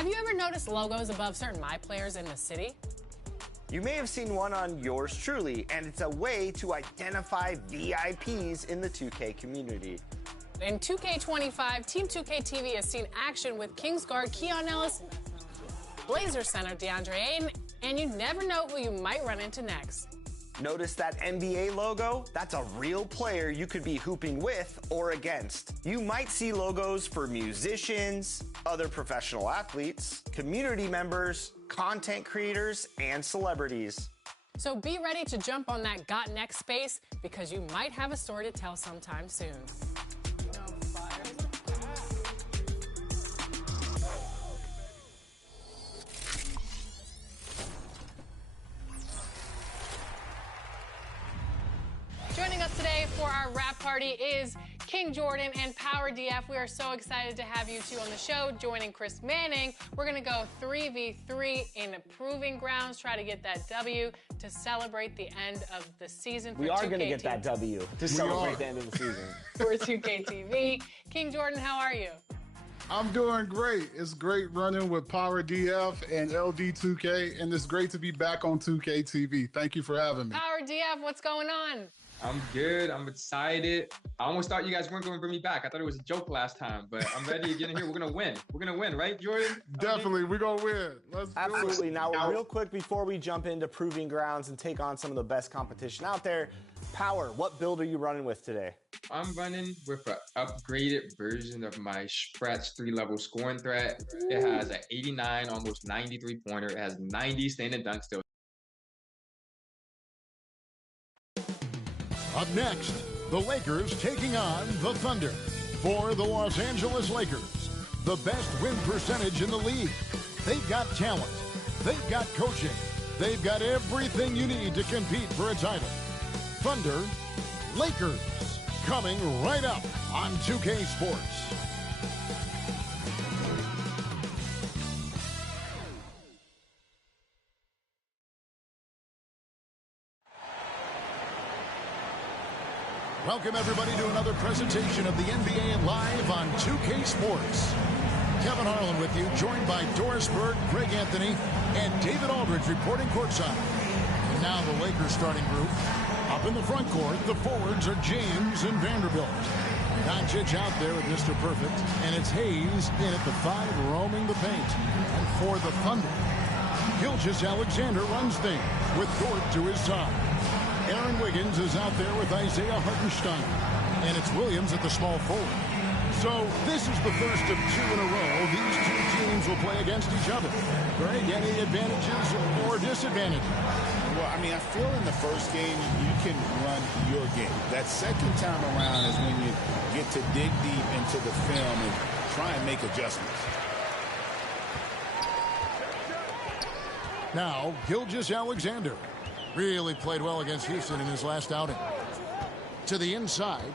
Have you ever noticed logos above certain My Players in the city? You may have seen one on yours truly, and it's a way to identify VIPs in the 2K community. In 2K25, Team 2K TV has seen action with Kingsguard Keon Ellis, Blazer center DeAndre Ayton, and you never know who you might run into next. Notice that NBA logo? That's a real player you could be hooping with or against. You might see logos for musicians, other professional athletes, community members, content creators, and celebrities. So be ready to jump on that Got Next space because you might have a story to tell sometime soon. Joining us today for our wrap party is King Jordan and Power DF. We are so excited to have you two on the show. Joining Chris Manning, we're going to go 3v3 in Proving Grounds, try to get that W to celebrate the end of the season. We are going to get that W to celebrate the end of the season. For 2K TV. King Jordan, how are you? I'm doing great. It's great running with Power DF and LD2K, and it's great to be back on 2K TV. Thank you for having me. Power DF, what's going on? I'm good. I'm excited. I almost thought you guys weren't going to bring me back. I thought it was a joke last time, but I'm ready to get in here. We're going to win. We're going to win, right, Jordan? Definitely. We're going to win. Let's Absolutely. Now, real quick before we jump into Proving Grounds and take on some of the best competition out there, Power, what build are you running with today? I'm running with an upgraded version of my Spratz 3-level scoring threat. It has an 89, almost 93 pointer. It has 90 stand and dunk still. Up next, the Lakers taking on the Thunder. For the Los Angeles Lakers, the best win percentage in the league. They've got talent. They've got coaching. They've got everything you need to compete for a title. Thunder, Lakers, coming right up on 2K Sports. Welcome, everybody, to another presentation of the NBA Live on 2K Sports. Kevin Harlan with you, joined by Doris Burke, Greg Anthony, and David Aldridge reporting courtside. And now the Lakers starting group. Up in the front court, the forwards are James and Vanderbilt. Doncic out there with Mr. Perfect, and it's Hayes in at the 5 roaming the paint. And for the Thunder, Gilgeous-Alexander runs things with Dort to his side. Aaron Wiggins is out there with Isaiah Hartenstein. And it's Williams at the small forward. So this is the first of 2 in a row. These two teams will play against each other. Greg, any advantages or disadvantages? Well, I mean, I feel in the first game, you can run your game. That second time around is when you get to dig deep into the film and try and make adjustments. Now, Gilgeous-Alexander really played well against Houston in his last outing. To the inside,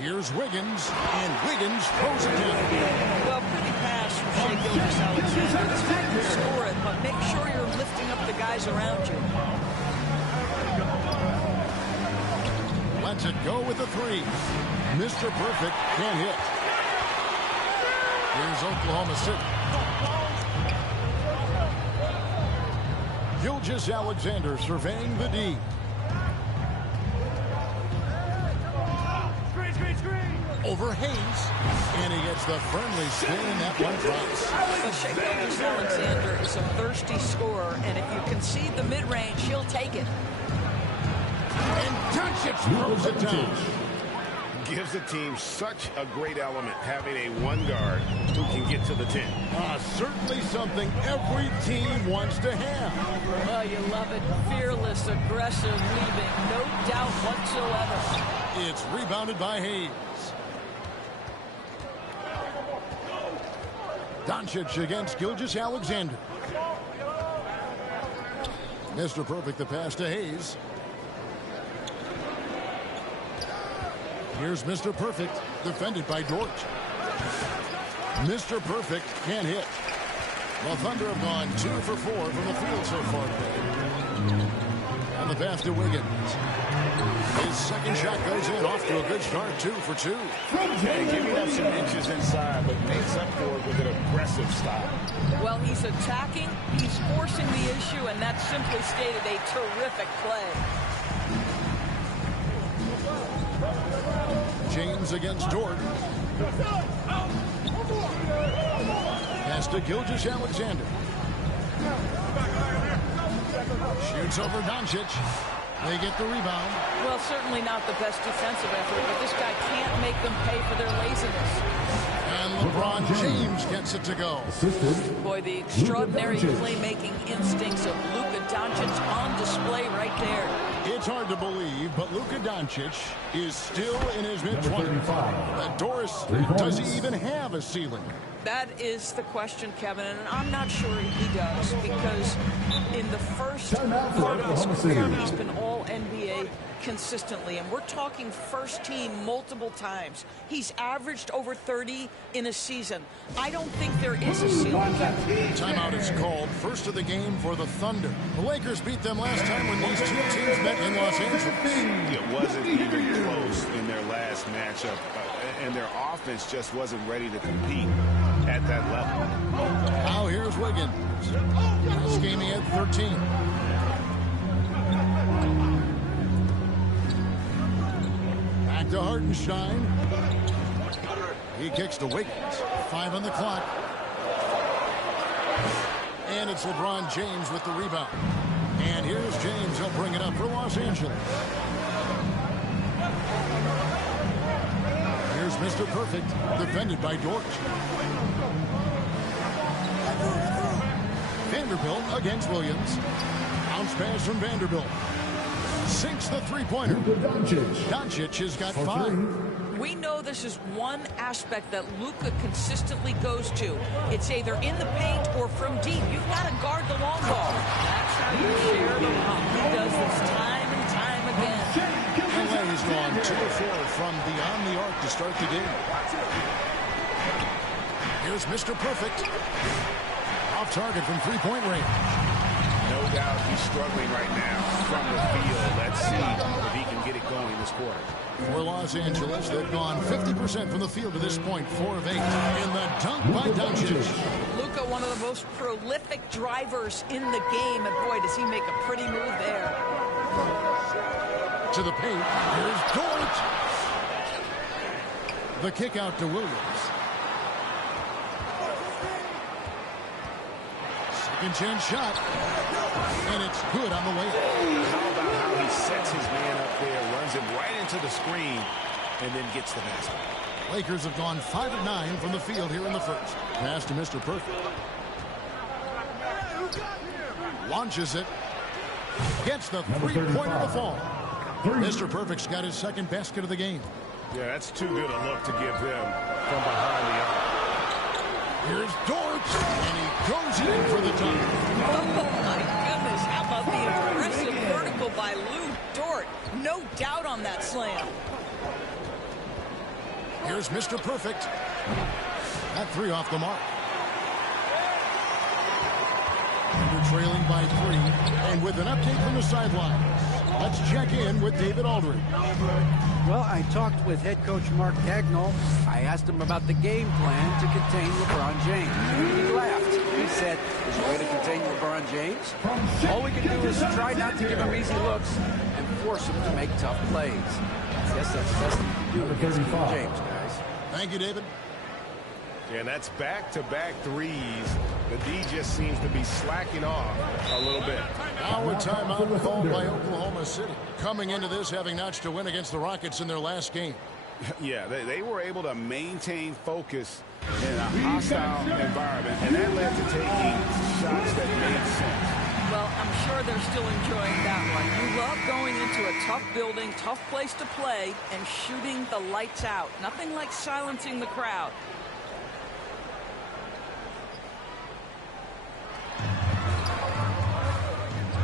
here's Wiggins, and Wiggins throws it down. Well, pretty pass from Shai Gilgeous-Alexander. It's good to score it, but make sure you're lifting up the guys around you. Lets it go with a 3. Mr. Perfect can't hit. Here's Oklahoma City. Gilgeous-Alexander surveying the D. Over Hayes, and he gets the firmly spin, and that one drops. Well, Shai Gilgeous-Alexander is a thirsty scorer, and if you concede the mid-range, he'll take it. And Doncic throws it down. Gives the team such a great element, having a one guard who can get to the 10. Certainly something every team wants to have. Well, you love it. Fearless, aggressive, leaving no doubt whatsoever. It's rebounded by Hayes. Doncic against Gilgeous-Alexander. Mr. Perfect, the pass to Hayes. Here's Mr. Perfect, defended by Dort. Mr. Perfect can't hit. The Thunder have gone 2 for 4 from the field so far today. And the pass to Wiggins is second shot goes in. Off to a good start, 2 for 2. And giving up some inches inside, but makes up for it with an aggressive style. Well, he's attacking, he's forcing the issue, and that's simply stated a terrific play. James against Dort. Pass to Gilgeous-Alexander. Shoots over Doncic. They get the rebound. Well, certainly not the best defensive effort, but this guy can't make them pay for their laziness. And LeBron James gets it to go. Boy, the extraordinary playmaking instincts of Luka Doncic on display right there. It's hard to believe, but Luka Doncic is still in his mid-20s. Doris, does he even have a ceiling? That is the question, Kevin, and I'm not sure he does, because in the first part of his career, he's been all-NBA consistently, and we're talking first team multiple times. He's averaged over 30 in a season. I don't think there is a ceiling. Timeout is called. First of the game for the Thunder. The Lakers beat them last time when these two teams met in Los Angeles. It wasn't even close in their last matchup, and their offense just wasn't ready to compete at that level. Now here's Wiggins. This game he had 13. Back to Hartenstein. He kicks to Wiggins. 5 on the clock. And it's LeBron James with the rebound. And here's James. He'll bring it up for Los Angeles. Here's Mr. Perfect, defended by Dort. Vanderbilt against Williams. Bounce pass from Vanderbilt. Sinks the three-pointer. Doncic has got 5. We know this is one aspect that Luka consistently goes to. It's either in the paint or from deep. You've got to guard the long ball. That's how you share the pump. He does this time and time again. LA has gone 2 of 4 from beyond the arc to start the game. Here's Mr. Perfect. Off target from three-point range. No doubt he's struggling right now from the field. Let's see if he can get it going this quarter. For Los Angeles, they've gone 50% from the field to this point, 4 of 8. In the dunk by Doncic. Luka, one of the most prolific drivers in the game, and boy, does he make a pretty move there. To the paint, here's Dort. The kick out to Williams. Second chance shot. And it's good on the way. How about how he sets his man up there, runs him right into the screen, and then gets the basket. Lakers have gone 5 of 9 from the field here in the first. Pass to Mr. Perfect. Launches it. Gets the three-pointer to fall. Mr. Perfect's got his second basket of the game. Yeah, that's too good a look to give them from behind the arc. Here's Dort, and he goes in for the dunk. Oh, my goodness. How about the impressive vertical by Lou Dort? No doubt on that slam. Here's Mr. Perfect. That 3 off the mark. They're trailing by 3, and with an update from the sideline. Let's check in with David Aldridge. Well, I talked with head coach Mark Dagnall. I asked him about the game plan to contain LeBron James. He laughed. He said, "Is there a way to contain LeBron James? All we can do is try not to give him easy looks and force him to make tough plays." I guess that's the best thing to do against James, guys. Thank you, David. And that's back-to-back threes. The D just seems to be slacking off a little bit. Now a timeout called by Oklahoma City. Coming into this having notched a win against the Rockets in their last game. Yeah, they were able to maintain focus in a hostile environment, and that led to taking shots that made sense. Well, I'm sure they're still enjoying that one. You love going into a tough building, tough place to play, and shooting the lights out. Nothing like silencing the crowd.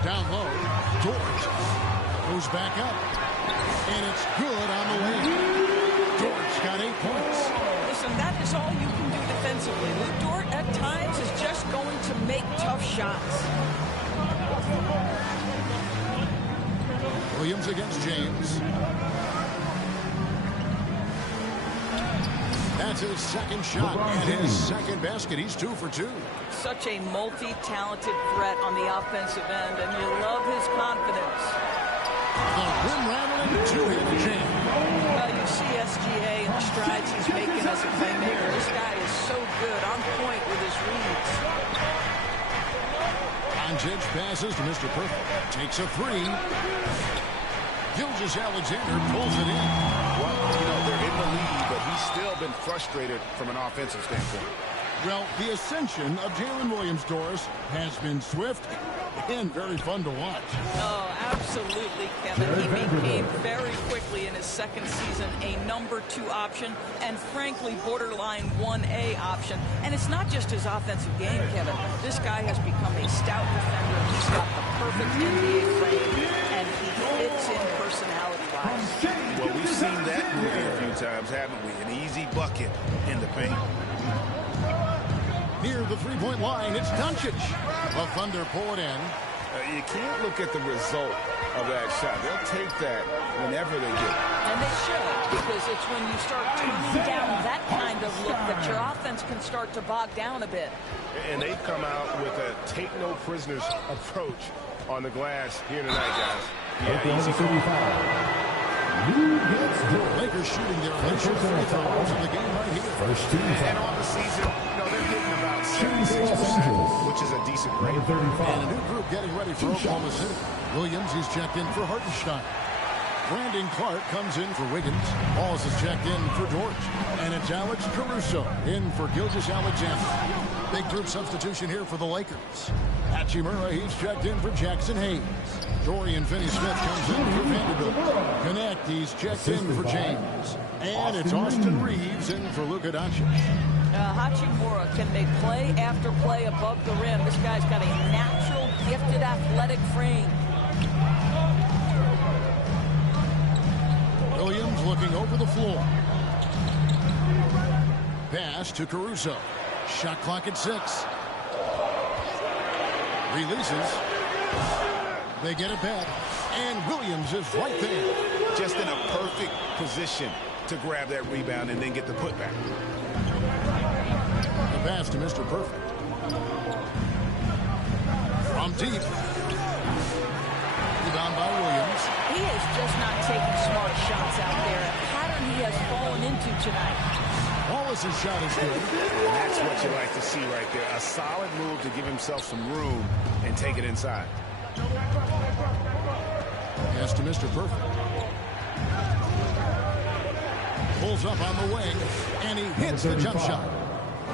Down low, Dort goes back up, and it's good on the way. Dort's got 8 points. Listen, that is all you can do defensively. Lou Dort at times is just going to make tough shots. Williams against James. That's his second shot and his second basket. He's 2 for 2. Such a multi-talented threat on the offensive end, and you love his confidence. The rim-rattling two-handed jam. Well, you see SGA and the strides he's making as a playmaker. This guy is so good, on point with his reads. Doncic passes to Mr. Perfect. Takes a three. Gilgeous-Alexander pulls it in. Well, you know, they're in the lead, but he's still been frustrated from an offensive standpoint. Well, the ascension of Jalen Williams, Doris, has been swift and very fun to watch. Oh, absolutely, Kevin. He became very quickly in his second season a number 2 option and, frankly, borderline 1A option. And it's not just his offensive game, Kevin. This guy has become a stout defender. He's got the perfect NBA frame, and he fits in personality-wise. Well, we've seen that movie a few times, haven't we? An easy bucket in the paint. Near the three-point line, it's Doncic. The Thunder pull it in. You can't look at the result of that shot. They'll take that whenever they get it. And they should, because it's when you start turning down that kind of look that your offense can start to bog down a bit. And they've come out with a take-no-prisoners approach on the glass here tonight, guys. Yeah, easy for Lakers shooting their initial free throws in the game right here. First team and on the season, you know, they're hitting about 76%, which is a decent rate. And a new group getting ready for Oklahoma City. Williams, he's checked in for Hartenstein. Brandon Clark comes in for Wiggins. Balls is checked in for Dort. And it's Alex Caruso in for Gilgeous-Alexander. Big group substitution here for the Lakers. Hachimura, he's checked in for Jackson Hayes. Dorian Finney-Smith comes in for Vanderbilt. Connect, he's checked in for James. And it's Austin Reeves in for Luka Doncic. Hachimura can make play after play above the rim. This guy's got a natural, gifted, athletic frame. Williams looking over the floor. Pass to Caruso. Shot clock at 6. Releases. They get it back. And Williams is right there. Just in a perfect position to grab that rebound and then get the putback. The pass to Mr. Perfect. From deep. Rebound by Williams. He is just not taking smart shots out there. A pattern he has fallen into tonight. Wallace's shot is good. And that's what you like to see right there. A solid move to give himself some room and take it inside. Pass to Mr. Perfect. Pulls up on the wing, and he hits the jump shot.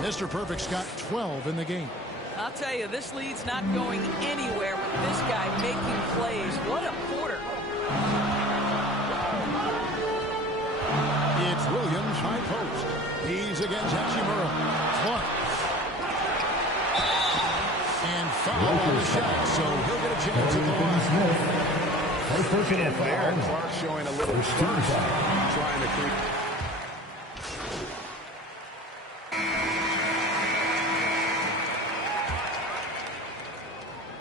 Mr. Perfect's got 12 in the game. I'll tell you, this lead's not going anywhere with this guy making plays. What a quarter. It's Williams, high post. He's against Hachimura. Clark. And foul on the shot, so he'll get a chance at the line. And there, Clark showing a little first, trying to creep.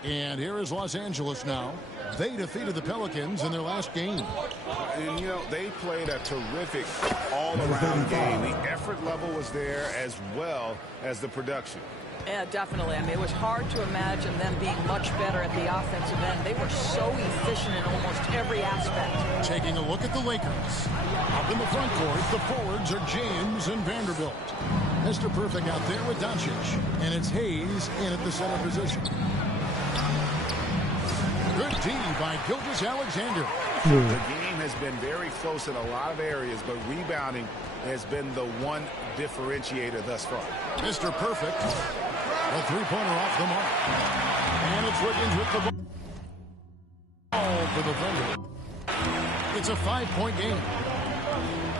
And here is Los Angeles now. They defeated the Pelicans in their last game. And, you know, they played a terrific all-around game. The effort level was there as well as the production. Yeah, definitely. I mean, it was hard to imagine them being much better at the offensive end. They were so efficient in almost every aspect. Taking a look at the Lakers. Up in the front court, the forwards are James and Vanderbilt. Mr. Perfect out there with Doncic. And it's Hayes in at the center position. Good D by Gilgeous-Alexander. The game has been very close in a lot of areas, but rebounding has been the one differentiator thus far. Mr. Perfect. A three-pointer off the mark. And it's Wiggins with the ball for the Thunder. It's a 5-point game.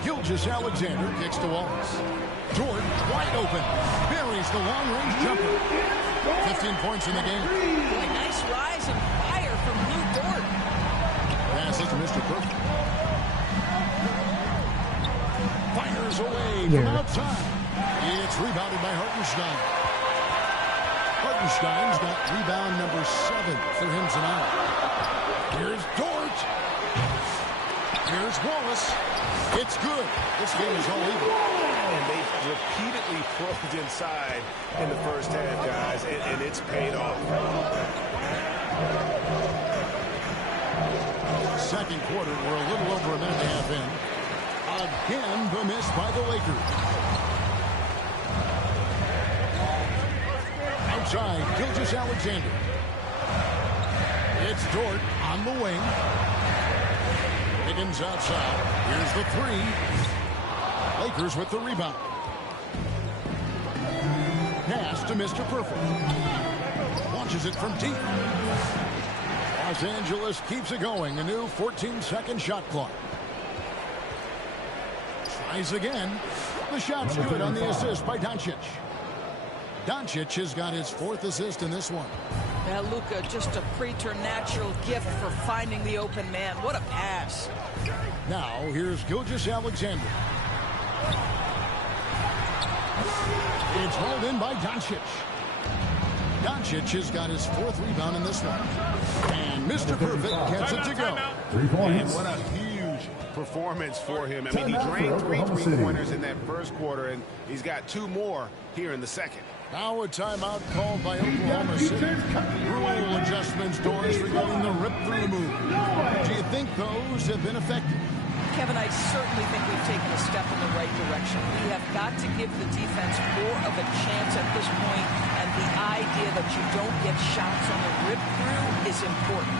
Gilgeous-Alexander kicks to Wallace. Dort wide open. Buries the long-range jumper. 15 points in the game. A nice rise and fire from Lou Dort. Passes to Mr. Perfect. Fires away from outside. It's rebounded by Hartenstein. Hartenstein's got rebound number 7 for him tonight. Here's Dort. Here's Wallace. It's good. This game is all even. And they've repeatedly probed inside in the first half, guys, and it's paid off. Second quarter, we're a little over a minute and a half in. Again, the miss by the Lakers. Outside, Gilgeous-Alexander. It's Dort on the wing. Higgins outside. Here's the three. Lakers with the rebound. Pass to Mr. Perfect. Launches it from deep. Los Angeles keeps it going. A new 14-second shot clock. Tries again. The shot's good on the assist by Doncic. Doncic has got his 4th assist in this one. Yeah, Luka, just a preternatural gift for finding the open man. What a pass. Now, here's Gilgeous-Alexander. It's hauled in by Doncic. Doncic has got his 4th rebound in this one. And Mr. Perfect gets it to go. 3 points. And what a huge performance for him. I mean, he drained 3 3-pointers in that first quarter, and he's got 2 more here in the second. Now a timeout called by Oklahoma City. Rule adjustments, Doris, regarding the rip-through move. Do you think those have been effective? Kevin, I certainly think we've taken a step in the right direction. We have got to give the defense more of a chance at this point, and the idea that you don't get shots on the rip-through is important.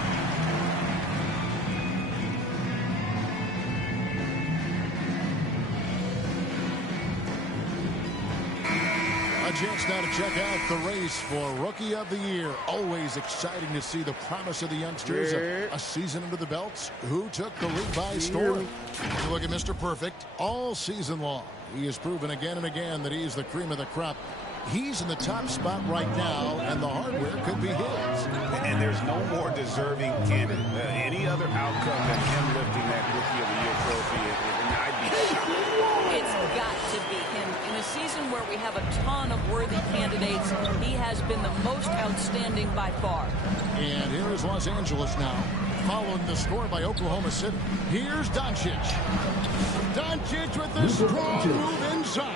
A chance now to check out the race for Rookie of the Year. Always exciting to see the promise of the youngsters. A season under the belts. Who took the league by storm? Take a look at Mr. Perfect. All season long, he has proven again and again that he's the cream of the crop. He's in the top spot right now, and the hardware could be his. And there's no more deserving candidate. Any other outcome than him lifting that Rookie of the Year trophy, and I'd be shocked. It's got to be him. In a season where we have a ton of worthy candidates, he has been the most outstanding by far. And here is Los Angeles now, following the score by Oklahoma City. Here's Doncic. Doncic with the strong move inside.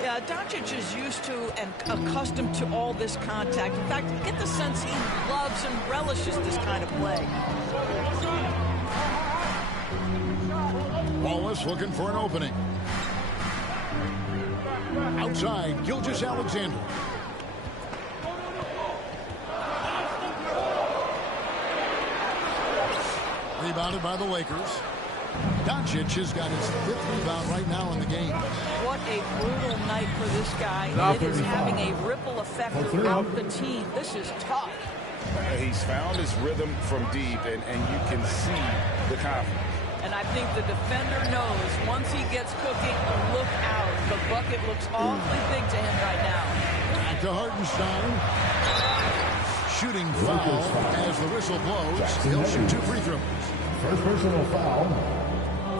Yeah, Doncic is used to and accustomed to all this contact. In fact, you get the sense he loves and relishes this kind of play. Wallace looking for an opening. Outside, Gilgeous-Alexander. Rebounded by the Lakers. Doncic has got his 5th rebound right now in the game. What a brutal night for this guy. It is having a ripple effect throughout the team. This is tough. He's found his rhythm from deep, and you can see the confidence. And I think the defender knows once he gets cooking, look out. The bucket looks awfully big to him right now. Back to Hartenstein. Shooting foul as the whistle blows. He'll shoot 2 free throws. First personal foul.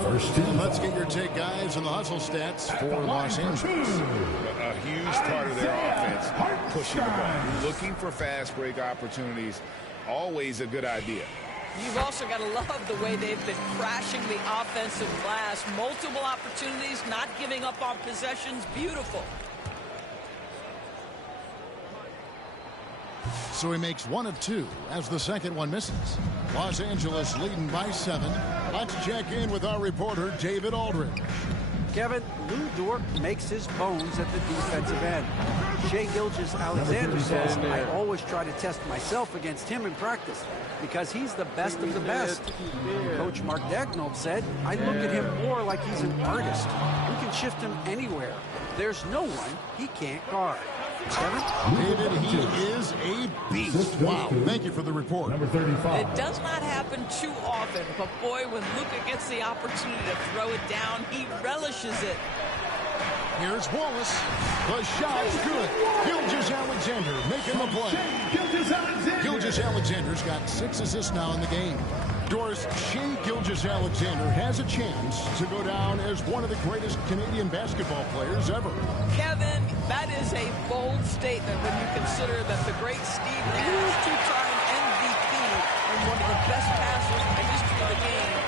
First team. Let's get your take, guys, on the hustle stats for Los Angeles. A huge part of their offense, pushing the ball, looking for fast break opportunities. Always a good idea. You've also got to love the way they've been crashing the offensive glass. Multiple opportunities, not giving up on possessions. Beautiful. So he makes 1 of 2 as the second one misses. Los Angeles leading by 7. Let's check in with our reporter, David Aldridge. Kevin, Lou Dort makes his bones at the defensive end. Shai Gilgeous-Alexander says, I always try to test myself against him in practice because he's the best of the best. Coach Mark Daigneault said, I look at him more like he's an artist. We can shift him anywhere. There's no one he can't guard. Kevin? David, he is a beast. Wow, thank you for the report. Number 35. It does not happen too often, but boy, when Luka gets the opportunity to throw it down, he relishes it. Here's Wallace. The shot's good. Gilgeous-Alexander making the play. Gilgeous-Alexander's got 6 assists now in the game. Doris, Shai Gilgeous-Alexander has a chance to go down as one of the greatest Canadian basketball players ever. Kevin, that is a bold statement when you consider that the great Steve Nash, 2-time MVP and one of the best passers in the history of the game,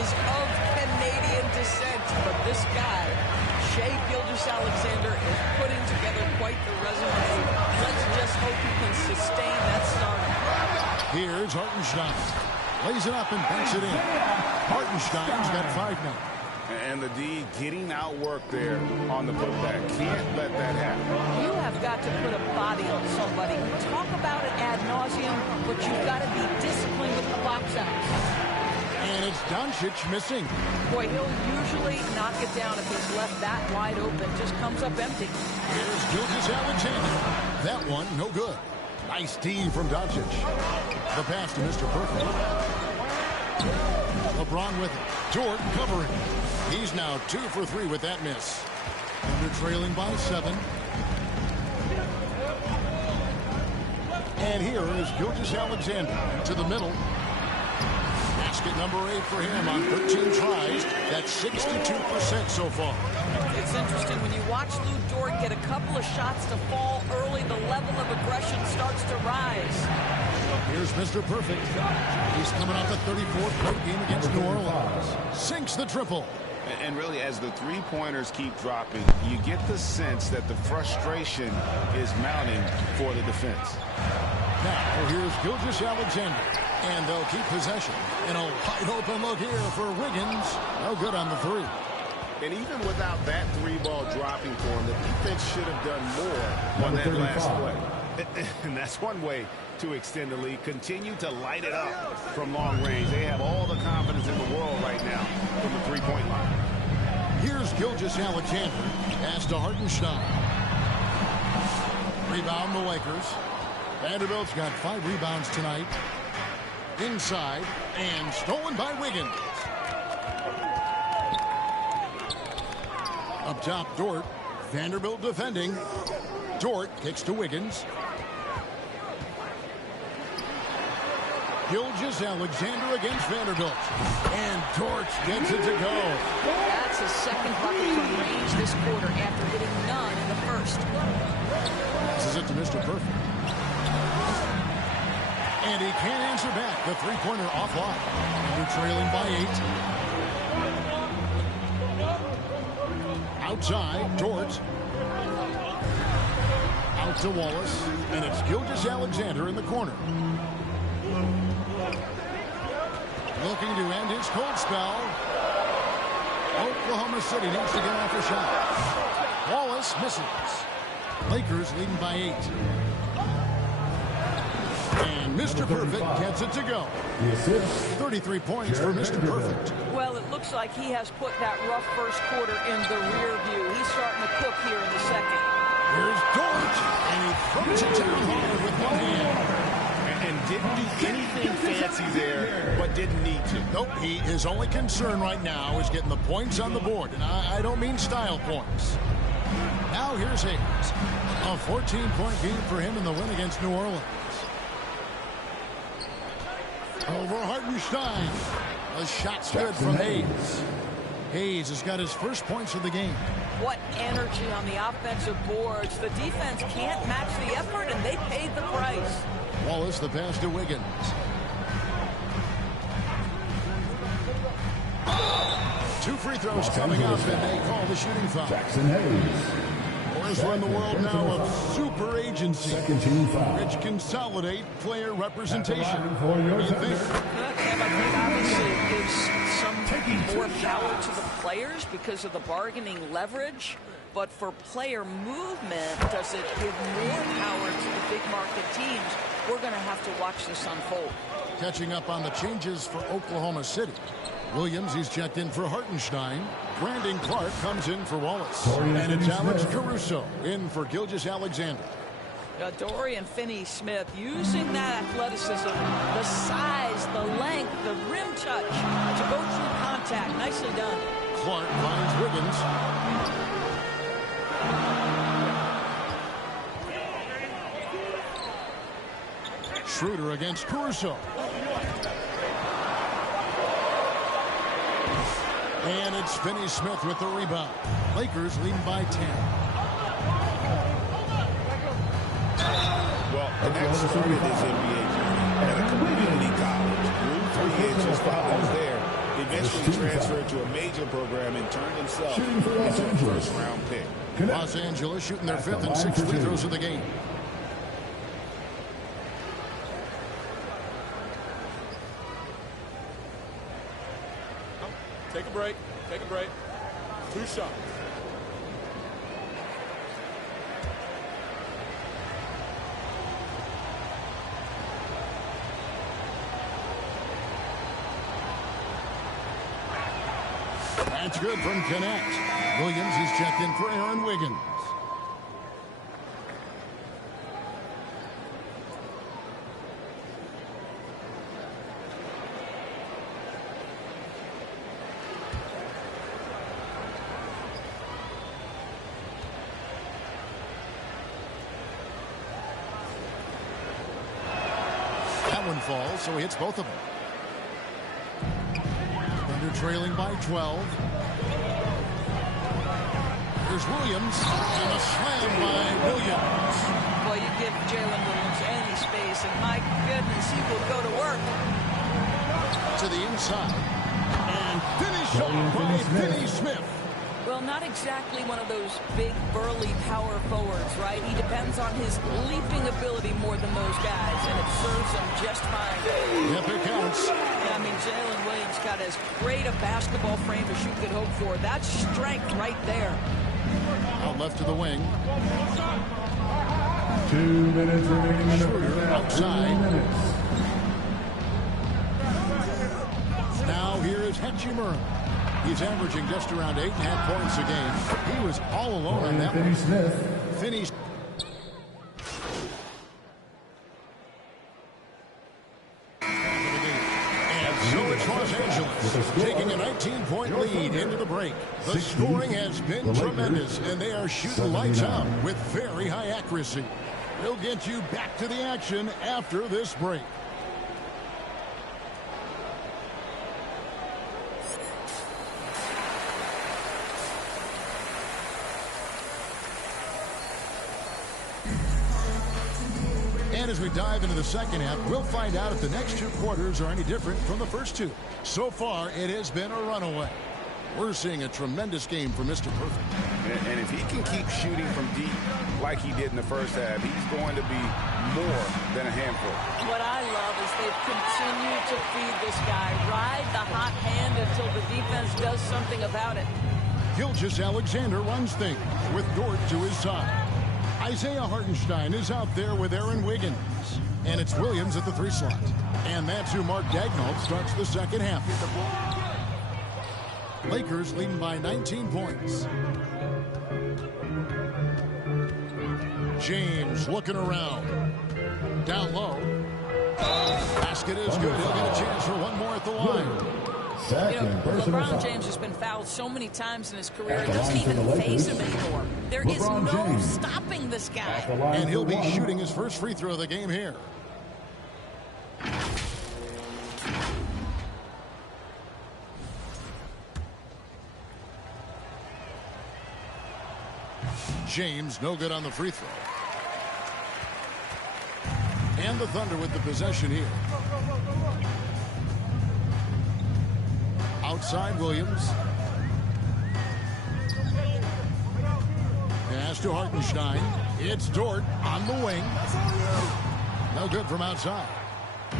is of Canadian descent. But this guy, Shai Gilgeous-Alexander, quite the resume. Let's just hope he can sustain that start. Here's Hartenstein. Lays it up and banks it in. Hartenstein's got 5 now. And the D getting outworked there on the putback. Can't let that happen. You have got to put a body on somebody. Talk about it ad nauseum, but you've got to be disciplined with the box out. And it's Doncic missing. Boy, he'll usually knock it down if he's left that wide open. Just comes up empty. Here's Gilgeous-Alexander. That one, no good. Nice team from Doncic. The pass to Mr. Perfect. LeBron with it. Dort covering. He's now 2 for 3 with that miss. And they're trailing by 7. And here is Gilgeous-Alexander to the middle. Basket number 8 for him on 13 tries. That's 62% so far. It's interesting when you watch Lou Dort get a couple of shots to fall early, the level of aggression starts to rise. Here's Mr. Perfect. He's coming off a 34-point game against New Orleans. Sinks the triple. And really, as the three-pointers keep dropping, you get the sense that the frustration is mounting for the defense. Now, here's Gilgeous-Alexander. And they'll keep possession. And a wide open look here for Wiggins. No good on the 3. And even without that 3-ball dropping for him, the defense should have done more on that last play. And that's one way to extend the lead. Continue to light it up from long range. They have all the confidence in the world right now from the 3-point line. Here's Gilgeous-Alexander. Pass to Hartenstein. Rebound the Lakers. Vanderbilt's got 5 rebounds tonight. Inside and stolen by Wiggins. Up top, Dort. Vanderbilt defending. Dort kicks to Wiggins. Gilgeous-Alexander against Vanderbilt. And Dort gets it to go. That's his second bucket from range this quarter after hitting none in the first. This is it to Mr. Perfect. And he can't answer back. The 3-pointer offline. They're trailing by 8. Outside, Dort. Out to Wallace. And it's Gilgeous-Alexander in the corner. Looking to end his cold spell. Oklahoma City needs to get off a shot. Wallace misses. Lakers leading by 8. And Mr. Perfect gets it to go. 33 points for Mr. Perfect. Well, it looks like he has put that rough first quarter in the rear view. He's starting to cook here in the second. Here's Dort, and he throws it down hard with one hand. And didn't do anything fancy there, but didn't need to. Nope, his only concern right now is getting the points on the board. And I don't mean style points. Now here's Hayes. A 14-point game for him in the win against New Orleans. Over Hartenstein. The shot's good from Hayes. Hayes has got his first points of the game. What energy on the offensive boards. The defense can't match the effort, and they paid the price. Wallace, the pass to Wiggins. Two free throws coming up, and they call the shooting foul. Jackson Hayes. We're in the world now of super agency, Second team foul. which consolidate player representation. For your What do you think? Obviously, it gives some more power to the players because of the bargaining leverage. But for player movement, does it give more power to the big market teams? We're going to have to watch this unfold. Catching up on the changes for Oklahoma City. Williams, he's checked in for Hartenstein. Brandon Clark comes in for Wallace. And it's Alex Caruso in for Gilgeous-Alexander. Dorian Finney-Smith using that athleticism, the size, the length, the rim touch to go through contact. Nicely done. Clark finds Wiggins. Schroeder against Caruso. And it's Finney-Smith with the rebound. Lakers leading by 10. Well, that started his NBA journey at a community college. Grew 3 inches while he was there eventually transferred to a major program and turned himself into a first-round pick. Los Angeles shooting their 5th and 6th free throws of the game. Take a break. Take a break. 2 shots. That's good from Connect. Williams is checked in for Aaron Wiggins. That one falls, so he hits both of them. Thunder trailing by 12. Here's Williams, and a slam by Williams. Well, you give Jalen Williams any space, and my goodness, he will go to work. To the inside, and finish off by Finney Smith. Well, not exactly one of those big, burly power forwards, right? He depends on his leaping ability more than those guys, and it serves him just fine. Yep, it counts. I mean, Jalen Williams got as great a basketball frame as you could hope for. That's strength right there. Out left to the wing. 2 minutes remaining in the first half. Outside. 2 minutes. Now here is Hachimura. He's averaging just around 8.5 points a game. He was all alone on that Finney one. Smith. Finney. And so it's Los Angeles taking a 19-point lead into the break. The scoring has been tremendous, and they are shooting lights out with very high accuracy. We'll get you back to the action after this break. And as we dive into the second half, we'll find out if the next 2 quarters are any different from the first 2. So far, it has been a runaway. We're seeing a tremendous game for Mr. Perfect. And if he can keep shooting from deep like he did in the first half, he's going to be more than a handful. What I love is they've continued to feed this guy. Ride the hot hand until the defense does something about it. Gilgeous-Alexander runs things with Dort to his side. Isaiah Hartenstein is out there with Aaron Wiggins. And it's Williams at the 3 slot. And that's who Mark Daigneault starts the second half. Lakers leading by 19 points. James looking around. Down low. Basket is good. He'll get a chance for one more at the line. LeBron James has been fouled so many times in his career, it doesn't even faze him anymore. There is no stopping this guy. And he'll be shooting his first free throw of the game here. James, no good on the free throw. And the Thunder with the possession here. Outside Williams. Pass to Hartenstein. It's Dort on the wing. No good from outside.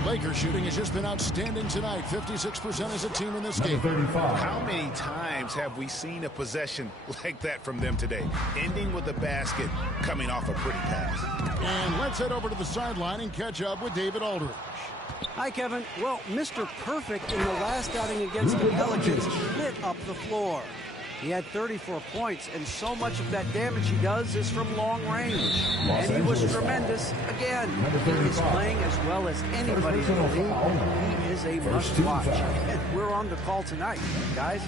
Lakers shooting has just been outstanding tonight. 56% as a team in this game. How many times have we seen a possession like that from them today? Ending with a basket, coming off a pretty pass. And let's head over to the sideline and catch up with David Aldridge. Hi, Kevin. Well, Mr. Perfect in the last outing against the Pelicans lit up the floor. He had 34 points, and so much of that damage he does is from long range. And he was tremendous again. He's playing as well as anybody in the league. He is a must-watch. And we're on the call tonight, guys.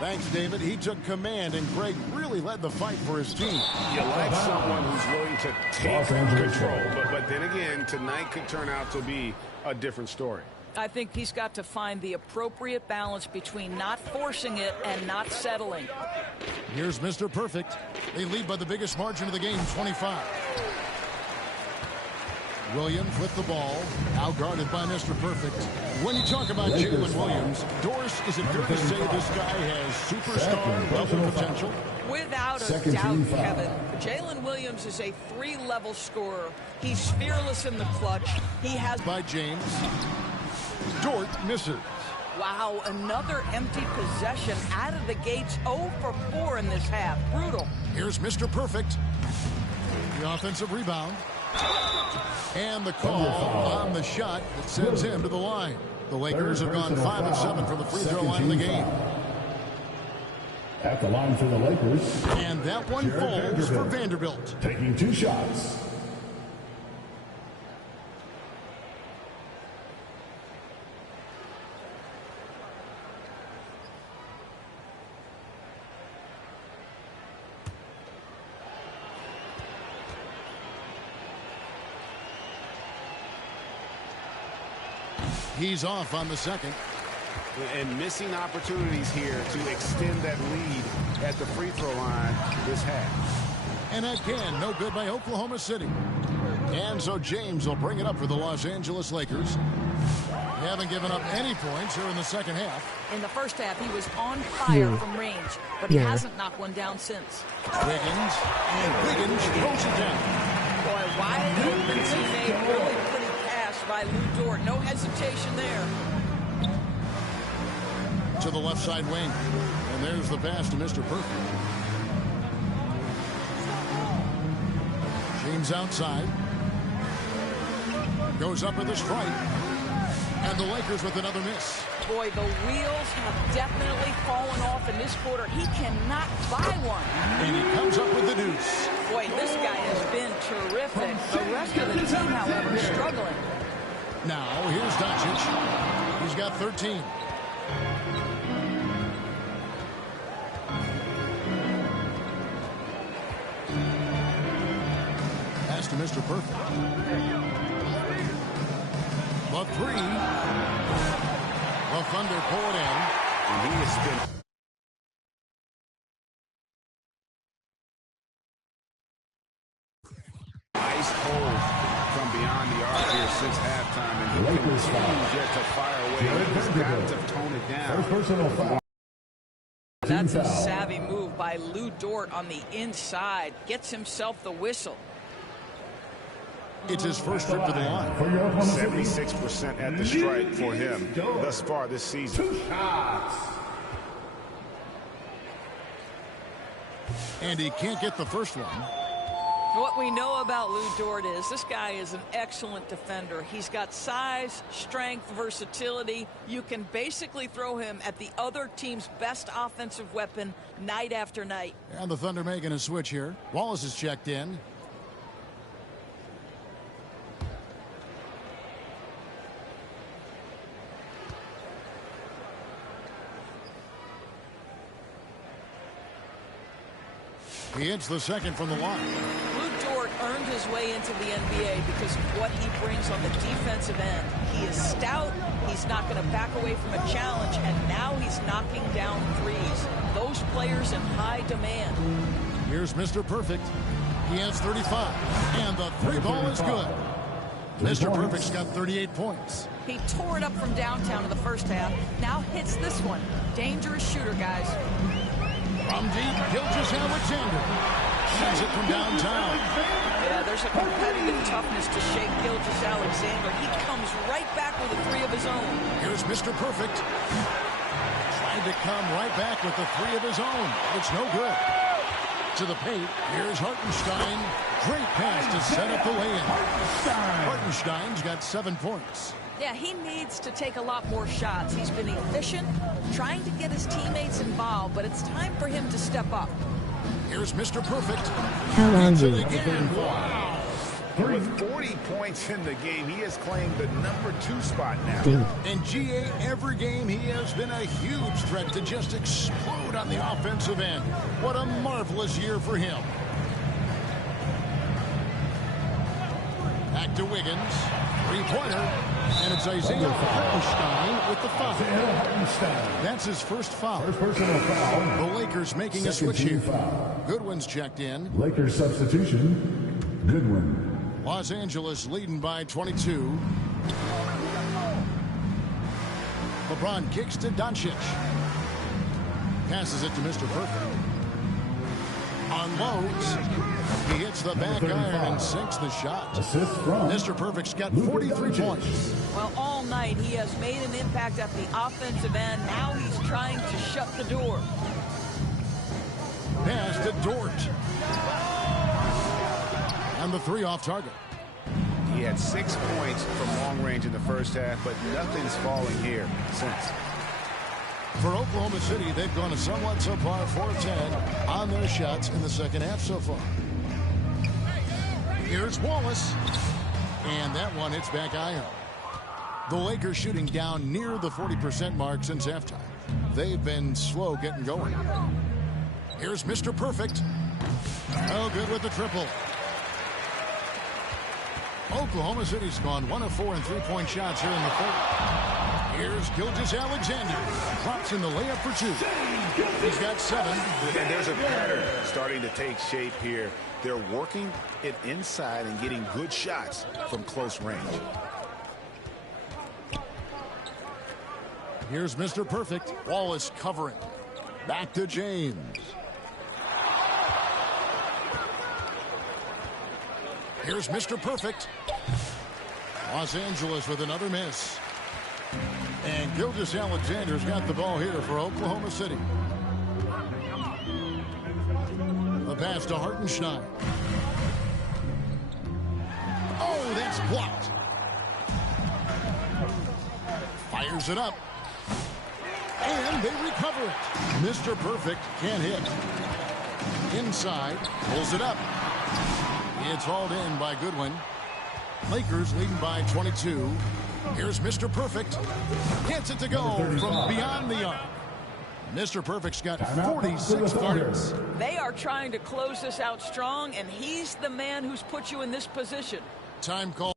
Thanks, David. He took command, and Greg really led the fight for his team. You like someone who's willing to take control, but then again, tonight could turn out to be a different story. I think he's got to find the appropriate balance between not forcing it and not settling. Here's Mr. Perfect. They lead by the biggest margin of the game, 25. Williams with the ball, outguarded by Mr. Perfect. When you talk about Jalen Williams, Doris, is it fair to say this guy has superstar level potential? Without a doubt, Kevin. Jalen Williams is a 3-level scorer. He's fearless in the clutch. He has... By James. Dort misses. Wow, another empty possession out of the gates. 0 for 4 in this half. Brutal. Here's Mr. Perfect. The offensive rebound. And the call on the shot that sends him to the line. The Lakers have gone 5 of 7 from the free throw line in the game. At the line for the Lakers. And that one falls for Vanderbilt. Taking 2 shots. He's off on the second. And missing opportunities here to extend that lead at the free throw line this half. And again, no good by Oklahoma City. And so James will bring it up for the Los Angeles Lakers. They haven't given up any points here in the second half. In the first half, he was on fire from range, but he hasn't knocked one down since. Wiggins, and Wiggins throws it down. Boy, wide open teammate, really pretty pass by Lou Dort. No hesitation there. To the left side wing. And there's the pass to Mr. Perfect. James outside. Goes up with a strike. And the Lakers with another miss. Boy, the wheels have definitely fallen off in this quarter. He cannot buy one. And he comes up with the deuce. Boy, this guy has been terrific. The rest of the team, however, is struggling. Now, here's Doncic. He's got 13. Pass to Mr. Perfect. The three. The Thunder pull it in. And he has been... ice cold from beyond the arc here since halftime. And he continues yet to fire away. He's got to tone it down. Personal foul. That's a savvy move by Lou Dort on the inside. Gets himself the whistle. It's his first trip to the line. 76% at the strike for him thus far this season. 2 shots. And he can't get the first one. What we know about Lou Dort is this guy is an excellent defender. He's got size, strength, versatility. You can basically throw him at the other team's best offensive weapon night after night. And the Thunder making a switch here. Wallace is checked in. He hits the second from the line. Lou Dort earned his way into the NBA because of what he brings on the defensive end. He is stout. He's not going to back away from a challenge, and now he's knocking down threes. Those players in high demand. Here's Mr. Perfect. He has 35, and the three ball is good. Mr. Perfect's got 38 points. He tore it up from downtown in the first half. Now hits this one. Dangerous shooter, guys. From deep, Gilgeous-Alexander shoots it from downtown. Yeah, there's a competitive toughness to shake Gilgeous-Alexander. He comes right back with a three of his own. Here's Mr. Perfect. Trying to come right back with the three of his own. It's no good. To the paint, here's Hartenstein. Great pass to set up the lay-in. Hartenstein's got 7 points. Yeah, he needs to take a lot more shots. He's been efficient, trying to get his teammates involved, but it's time for him to step up. Here's Mr. Perfect. Wow. With 40 points in the game, he has claimed the #2 spot now. In GA, every game, he has been a huge threat to just explode on the offensive end. What a marvelous year for him. Back to Wiggins. Three-pointer. And it's Isaiah Hartenstein with the foul. That's his first foul. First personal foul. The Lakers making a switch here. Goodwin's checked in. Lakers substitution. Goodwin. Los Angeles leading by 22. LeBron kicks to Doncic. Passes it to Mr. Perfect. Unloads. He hits the back iron and sinks the shot. Mr. Perfect's got 43 points. Well, all night he has made an impact at the offensive end. Now he's trying to shut the door. Pass to Dort. And the three off target. He had 6 points from long range in the first half, but nothing's falling here since. For Oklahoma City, they've gone a somewhat subpar 4-10 on their shots in the second half so far. Here's Wallace. And that one hits back iron. The Lakers shooting down near the 40% mark since halftime. They've been slow getting going. Here's Mr. Perfect. Oh, good with the triple. Oklahoma City's gone 1 of 4 in three-point shots here in the third. Here's Gilgeous-Alexander. Drops in the layup for 2. He's got 7. And there's a pattern starting to take shape here. They're working it inside and getting good shots from close range. Here's Mr. Perfect. Wallace covering. Back to James. Here's Mr. Perfect. Los Angeles with another miss. And Gilgeous-Alexander's got the ball here for Oklahoma City. The pass to Hartenstein. Oh, that's blocked. Fires it up. And they recover it. Mr. Perfect can't hit. Inside, pulls it up. It's hauled in by Goodwin. Lakers leading by 22. Here's Mr. Perfect. Gets it to go from beyond the arc. Mr. Perfect's got 46 points. They are trying to close this out strong, and he's the man who's put you in this position. Time call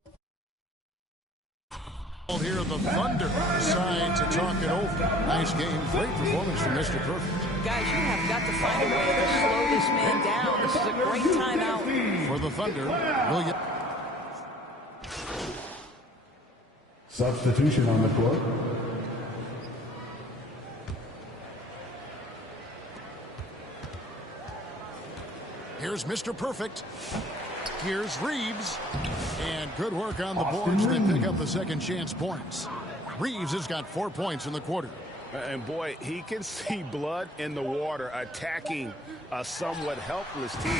here. The Thunder decide to talk it over. Nice game. Great performance from Mr. Perfect. Guys, you have got to find a way to slow this man down. This is a great timeout. For the Thunder, William. Substitution on the court. Here's Mr. Perfect. Here's Reeves. And good work on the boards. They pick up the second chance points. Reeves has got 4 points in the quarter. And boy, he can see blood in the water attacking a somewhat helpless team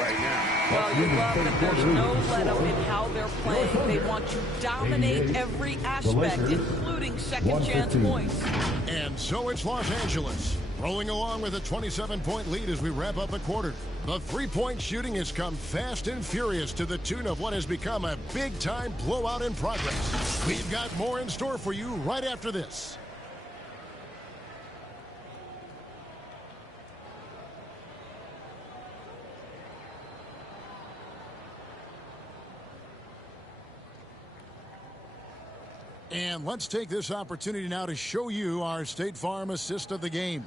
right now. Well, you love that there's no let-up in how they're playing. They want to dominate every aspect, including second chance points. And so it's Los Angeles, rolling along with a 27-point lead as we wrap up a quarter. The three-point shooting has come fast and furious to the tune of what has become a big-time blowout in progress. We've got more in store for you right after this. And let's take this opportunity now to show you our State Farm assist of the game.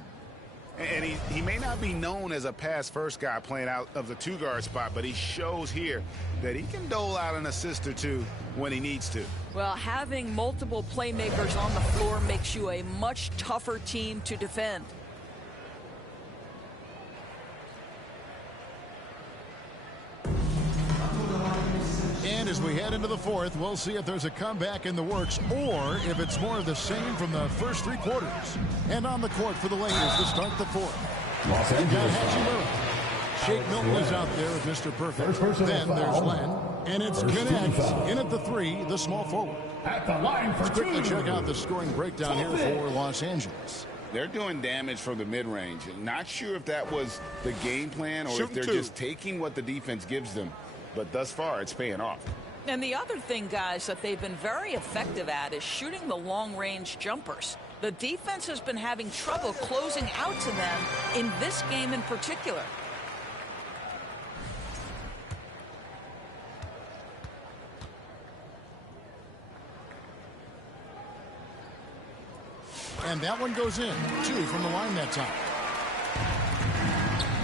And he may not be known as a pass-first guy playing out of the two-guard spot, but he shows here that he can dole out an assist or two when he needs to. Well, having multiple playmakers on the floor makes you a much tougher team to defend. And as we head into the fourth, we'll see if there's a comeback in the works or if it's more of the same from the first three quarters. And on the court for the Lakers to start the fourth. Los Angeles. Shake Milton is out there with Mr. Perfect. Then there's Len. And it's Gannett in at the three, the small forward. At the line for Let's quickly check out the scoring breakdown here for Los Angeles. They're doing damage from the mid-range. Not sure if that was the game plan or if they're just taking what the defense gives them. But thus far, it's paying off. And the other thing, guys, that they've been very effective at is shooting the long-range jumpers. The defense has been having trouble closing out to them in this game in particular. And that one goes in. 2 from the line that time.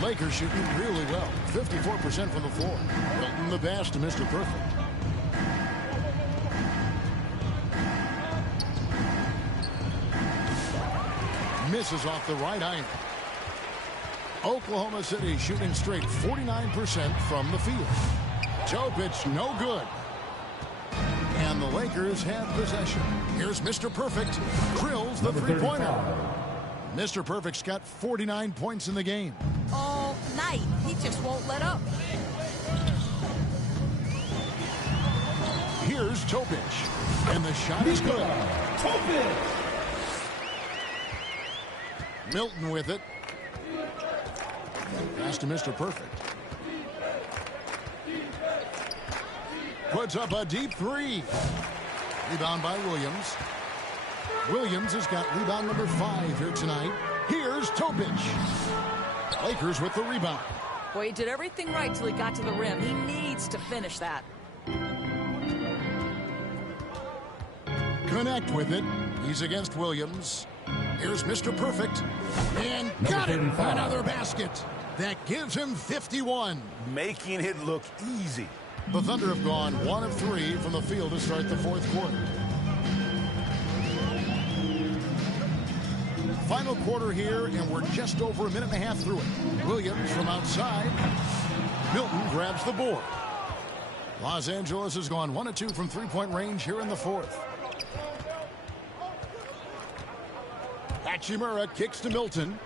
Lakers shooting really well. 54% from the floor. Milton the pass to Mr. Perfect. misses off the right iron. Oklahoma City shooting straight 49% from the field. Topic, no good. And the Lakers have possession. Here's Mr. Perfect. Drills the three-pointer. Mr. Perfect's got 49 points in the game. All night. He just won't let up. Here's Topic. And the shot is good. Topic. Milton with it. Pass to Mr. Perfect. Puts up a deep three. Rebound by Williams. Williams has got rebound number 5 here tonight. Here's Topic. Lakers with the rebound. Boy, he did everything right till he got to the rim. He needs to finish that. Connect with it. He's against Williams. Here's Mr. Perfect. And got it. Another basket. That gives him 51. Making it look easy. The Thunder have gone 1 of 3 from the field to start the fourth quarter. Final quarter here, and we're just over a minute and a half through it. Williams from outside. Milton grabs the board. Los Angeles has gone 1 of 2 from three-point range here in the fourth. Hachimura kicks to Milton.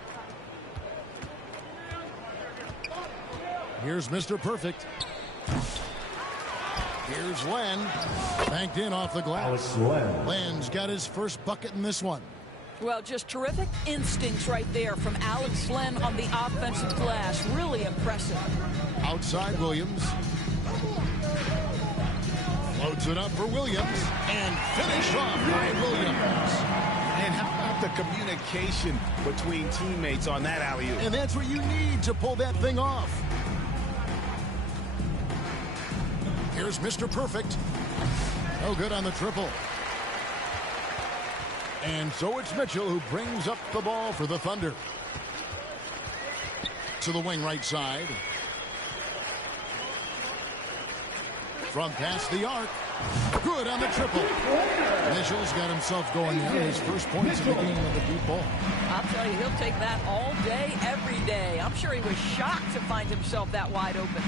Here's Mr. Perfect. Here's Len. Banked in off the glass. Len's got his first bucket in this one. Well, just terrific instincts right there from Alex Len on the offensive glass. Really impressive. Outside Williams. Loads it up for Williams. And finished off by Williams. And how about the communication between teammates on that alley-oop? And that's what you need to pull that thing off. Here's Mr. Perfect. No good on the triple. And so it's Mitchell who brings up the ball for the Thunder. To the wing right side. From past the arc. Good on the triple. Mitchell's got himself going in his first points in the game of the deep ball. I'll tell you, he'll take that all day, every day. I'm sure he was shocked to find himself that wide open.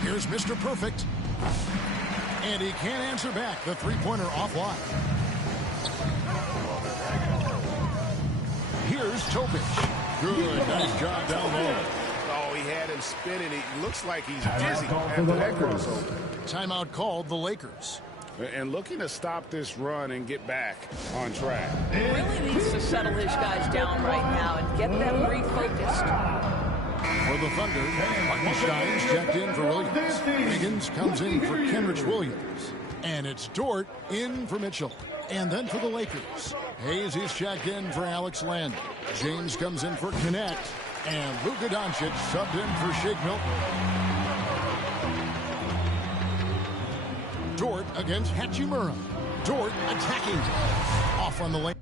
Here's Mr. Perfect. And he can't answer back. The three-pointer offline. Here's Topic. Good. Nice job down low. Oh, he had him spinning. It looks like he's dizzy after that crossover. Timeout called the Lakers. And looking to stop this run and get back on track. Really needs to settle his guys down right now and get them refocused. For the Thunder, Hartenstein's checked in for Williams. Higgins comes in for Kenrich Williams. And it's Dort in for Mitchell. And then for the Lakers, Hayes is checked in for Alex Len. James comes in for Connect. And Luka Doncic subbed in for Shake Milton. Dort against Hachimura. Dort attacking. Off on the lane.